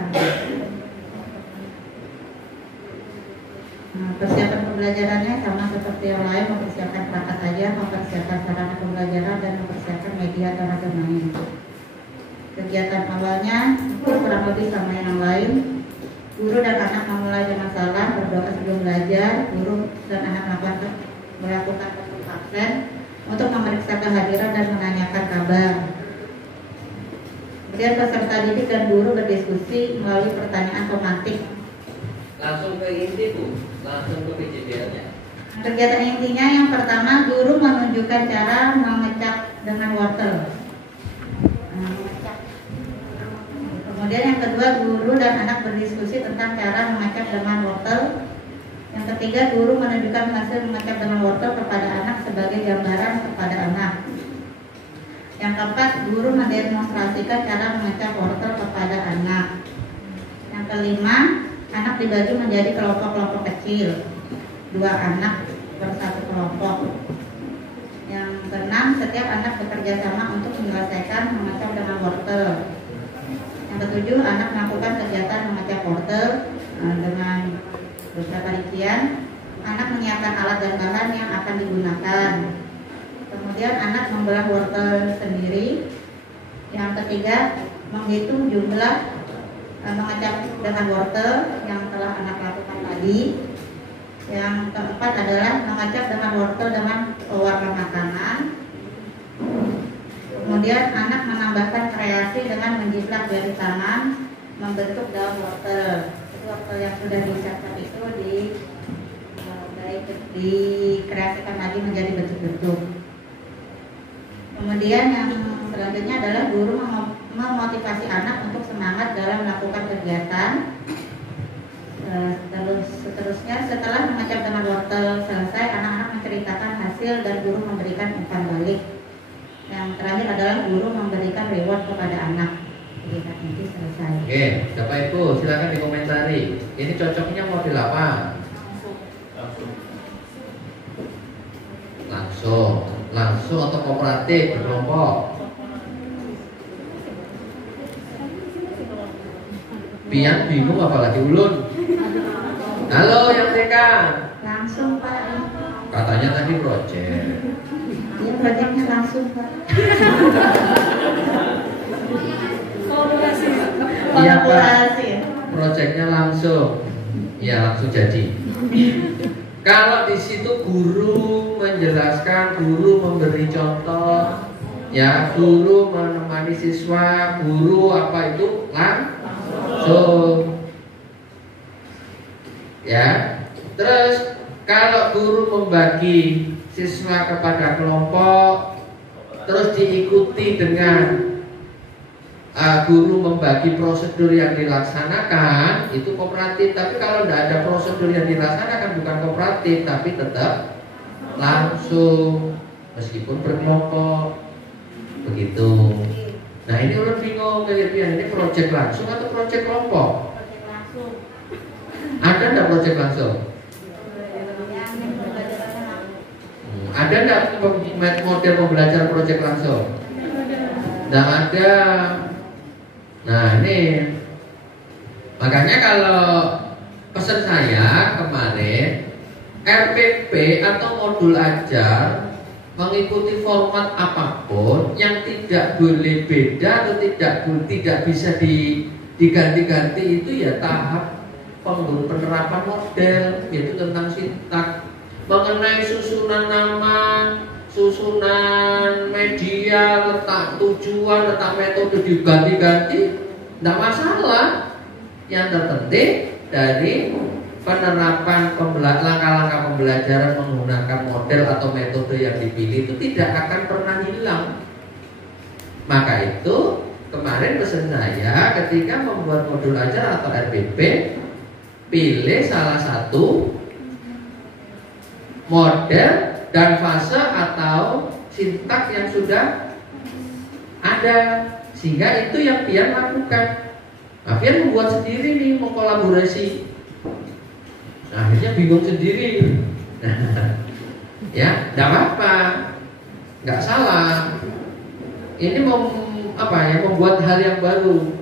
Persiapan pembelajarannya sama seperti yang lain, mempersiapkan perangkat ajar, mempersiapkan sarana pembelajaran, dan mempersiapkan media atau ragam lain. Kegiatan awalnya kurang lebih sama yang lain. Guru dan anak memulai dengan salam, berdoa sebelum belajar. Guru dan anak melakukan kontak absen untuk memeriksa kehadiran dan menanyakan kabar. Kemudian peserta didik dan guru berdiskusi melalui pertanyaan tematik. Langsung ke inti Bu, langsung ke PJDL-nya. Kegiatan intinya yang pertama, guru menunjukkan cara mengecap dengan wortel. Kemudian yang kedua, guru dan anak berdiskusi tentang cara mengecap dengan wortel. Yang ketiga, guru menunjukkan hasil mengecap dengan wortel kepada anak sebagai gambaran kepada anak. Yang keempat, guru mendemonstrasikan cara mengecap wortel kepada anak. Yang kelima, anak dibagi menjadi kelompok-kelompok kecil, 2 anak per 1 kelompok. Yang keenam, setiap anak bekerja sama untuk menyelesaikan mengecap dengan wortel. Yang ketujuh, anak melakukan kegiatan mengecap wortel dengan beberapa rincian. Anak menyiapkan alat dan bahan yang akan digunakan. Kemudian anak membelah wortel sendiri. Yang ketiga, menghitung jumlah mengecap dengan wortel yang telah anak lakukan tadi. Yang keempat adalah mengecap dengan wortel dengan pewarna makanan. Kemudian anak menambahkan kreasi dengan menjiplak jari tangan membentuk daun wortel. Itu wortel yang sudah disiapkan itu dikreasikan lagi menjadi bentuk-bentuk. Kemudian yang selanjutnya adalah guru memotivasi anak untuk semangat dalam melakukan kegiatan. Seterusnya, setelah mengecap dengan wortel selesai, anak-anak menceritakan hasil dan guru memberikan umpan balik. Yang terakhir adalah guru memberikan reward kepada anak. Kegiatan inti selesai. Oke, Bapak Ibu silakan dikomentari. Ini cocoknya model apa? Langsung atau kooperatif berkelompok? Pian bingung apalagi ulun. Halo yang TK. Langsung Pak. Katanya tadi project. Iya projectnya langsung Pak. Iya Pak. Projectnya langsung. Ya langsung jadi. Kalau di situ guru menjelaskan, guru memberi contoh, ya guru menemani siswa, guru apa itu langsung. Ya, terus kalau guru membagi siswa kepada kelompok, terus diikuti dengan guru membagi prosedur yang dilaksanakan, itu kooperatif. Tapi kalau tidak ada prosedur yang dilaksanakan, bukan kooperatif, tapi tetap langsung meskipun berkelompok begitu. Nah ini orang bingung, ini proyek langsung atau proyek kelompok? Ada enggak proyek langsung? Ada enggak model pembelajaran proyek langsung? Enggak ada. Nah ini makanya kalau pesan saya kemarin, RPP atau modul ajar mengikuti format apapun yang tidak boleh beda atau tidak bisa diganti-ganti, itu ya tahap penerapan model, yaitu tentang sintak. Mengenai susunan nama, susunan media, letak tujuan, letak metode diganti-ganti, tidak masalah. Yang terpenting dari penerapan langkah-langkah pembelajaran menggunakan model atau metode yang dipilih itu tidak akan pernah hilang. Maka itu kemarin pesan saya ketika membuat modul ajar atau RPP, pilih salah satu model dan fase atau sintak yang sudah ada, sehingga itu yang Pian lakukan. Nah, Pian membuat sendiri nih, mengkolaborasi. Nah, akhirnya bingung sendiri. Ya, tidak apa-apa, nggak salah. Ini membuat hal yang baru.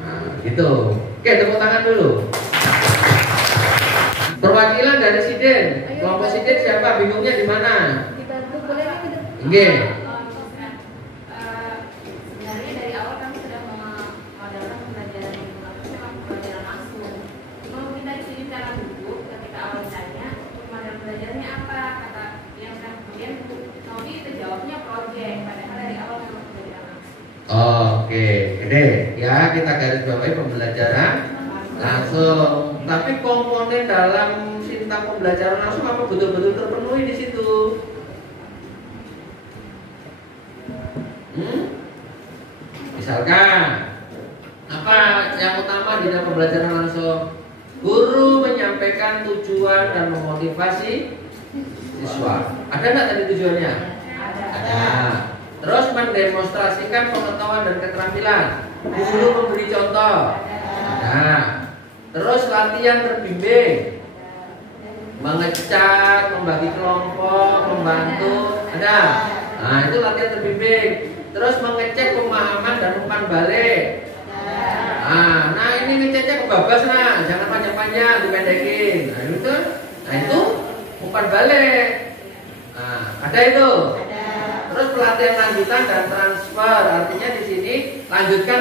Nah, gitu. Oke, tepuk tangan dulu. Perwakilan dari Sidin, kelompok Sidin siapa? Bingungnya di mana? Dibantu boleh ke depan. Nggih. Sebenarnya dari awal kami sudah mengadakan pembelajaran yang memang pembelajaran langsung. Cuma kita di sini cara duduk ketika awal ditanya pembelajaran pembelajarannya apa, kata yang kemudian Novi itu jawabnya project, padahal dari awal memang pembelajaran langsung. Oke, deh ya kita garis bawahi pembelajaran langsung. Tapi komponen dalam sintang pembelajaran langsung apa betul-betul terpenuhi di situ? Misalkan apa yang utama di dalam pembelajaran langsung? Guru menyampaikan tujuan dan memotivasi siswa. Ada nggak tadi tujuannya? Ada. Terus mendemonstrasikan pengetahuan dan keterampilan. Guru memberi contoh. Ada. Terus latihan terbimbing, mengecat, membagi kelompok, membantu. Ada. Nah itu latihan terbimbing. Terus mengecek pemahaman dan umpan balik. Nah ini ngeceknya kebabas nah, jangan panjang-panjang, dipendekin. Nah itu umpan balik. Nah ada itu. Terus pelatihan lanjutan dan transfer, artinya di sini lanjutkan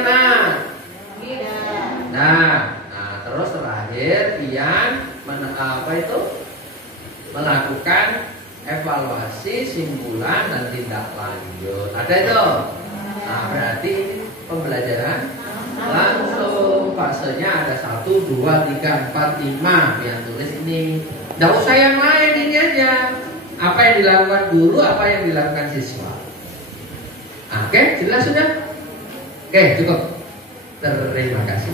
nah, terus terakhir Ian melakukan evaluasi, simpulan dan tindak lanjut. Ada itu. Nah berarti pembelajaran langsung fasenya ada 1, 2, 3, 4, 5 yang tulis ini. Nggak usah yang lain, ini aja. Apa yang dilakukan guru, apa yang dilakukan siswa. Oke, jelas sudah? Oke, cukup. Terima kasih.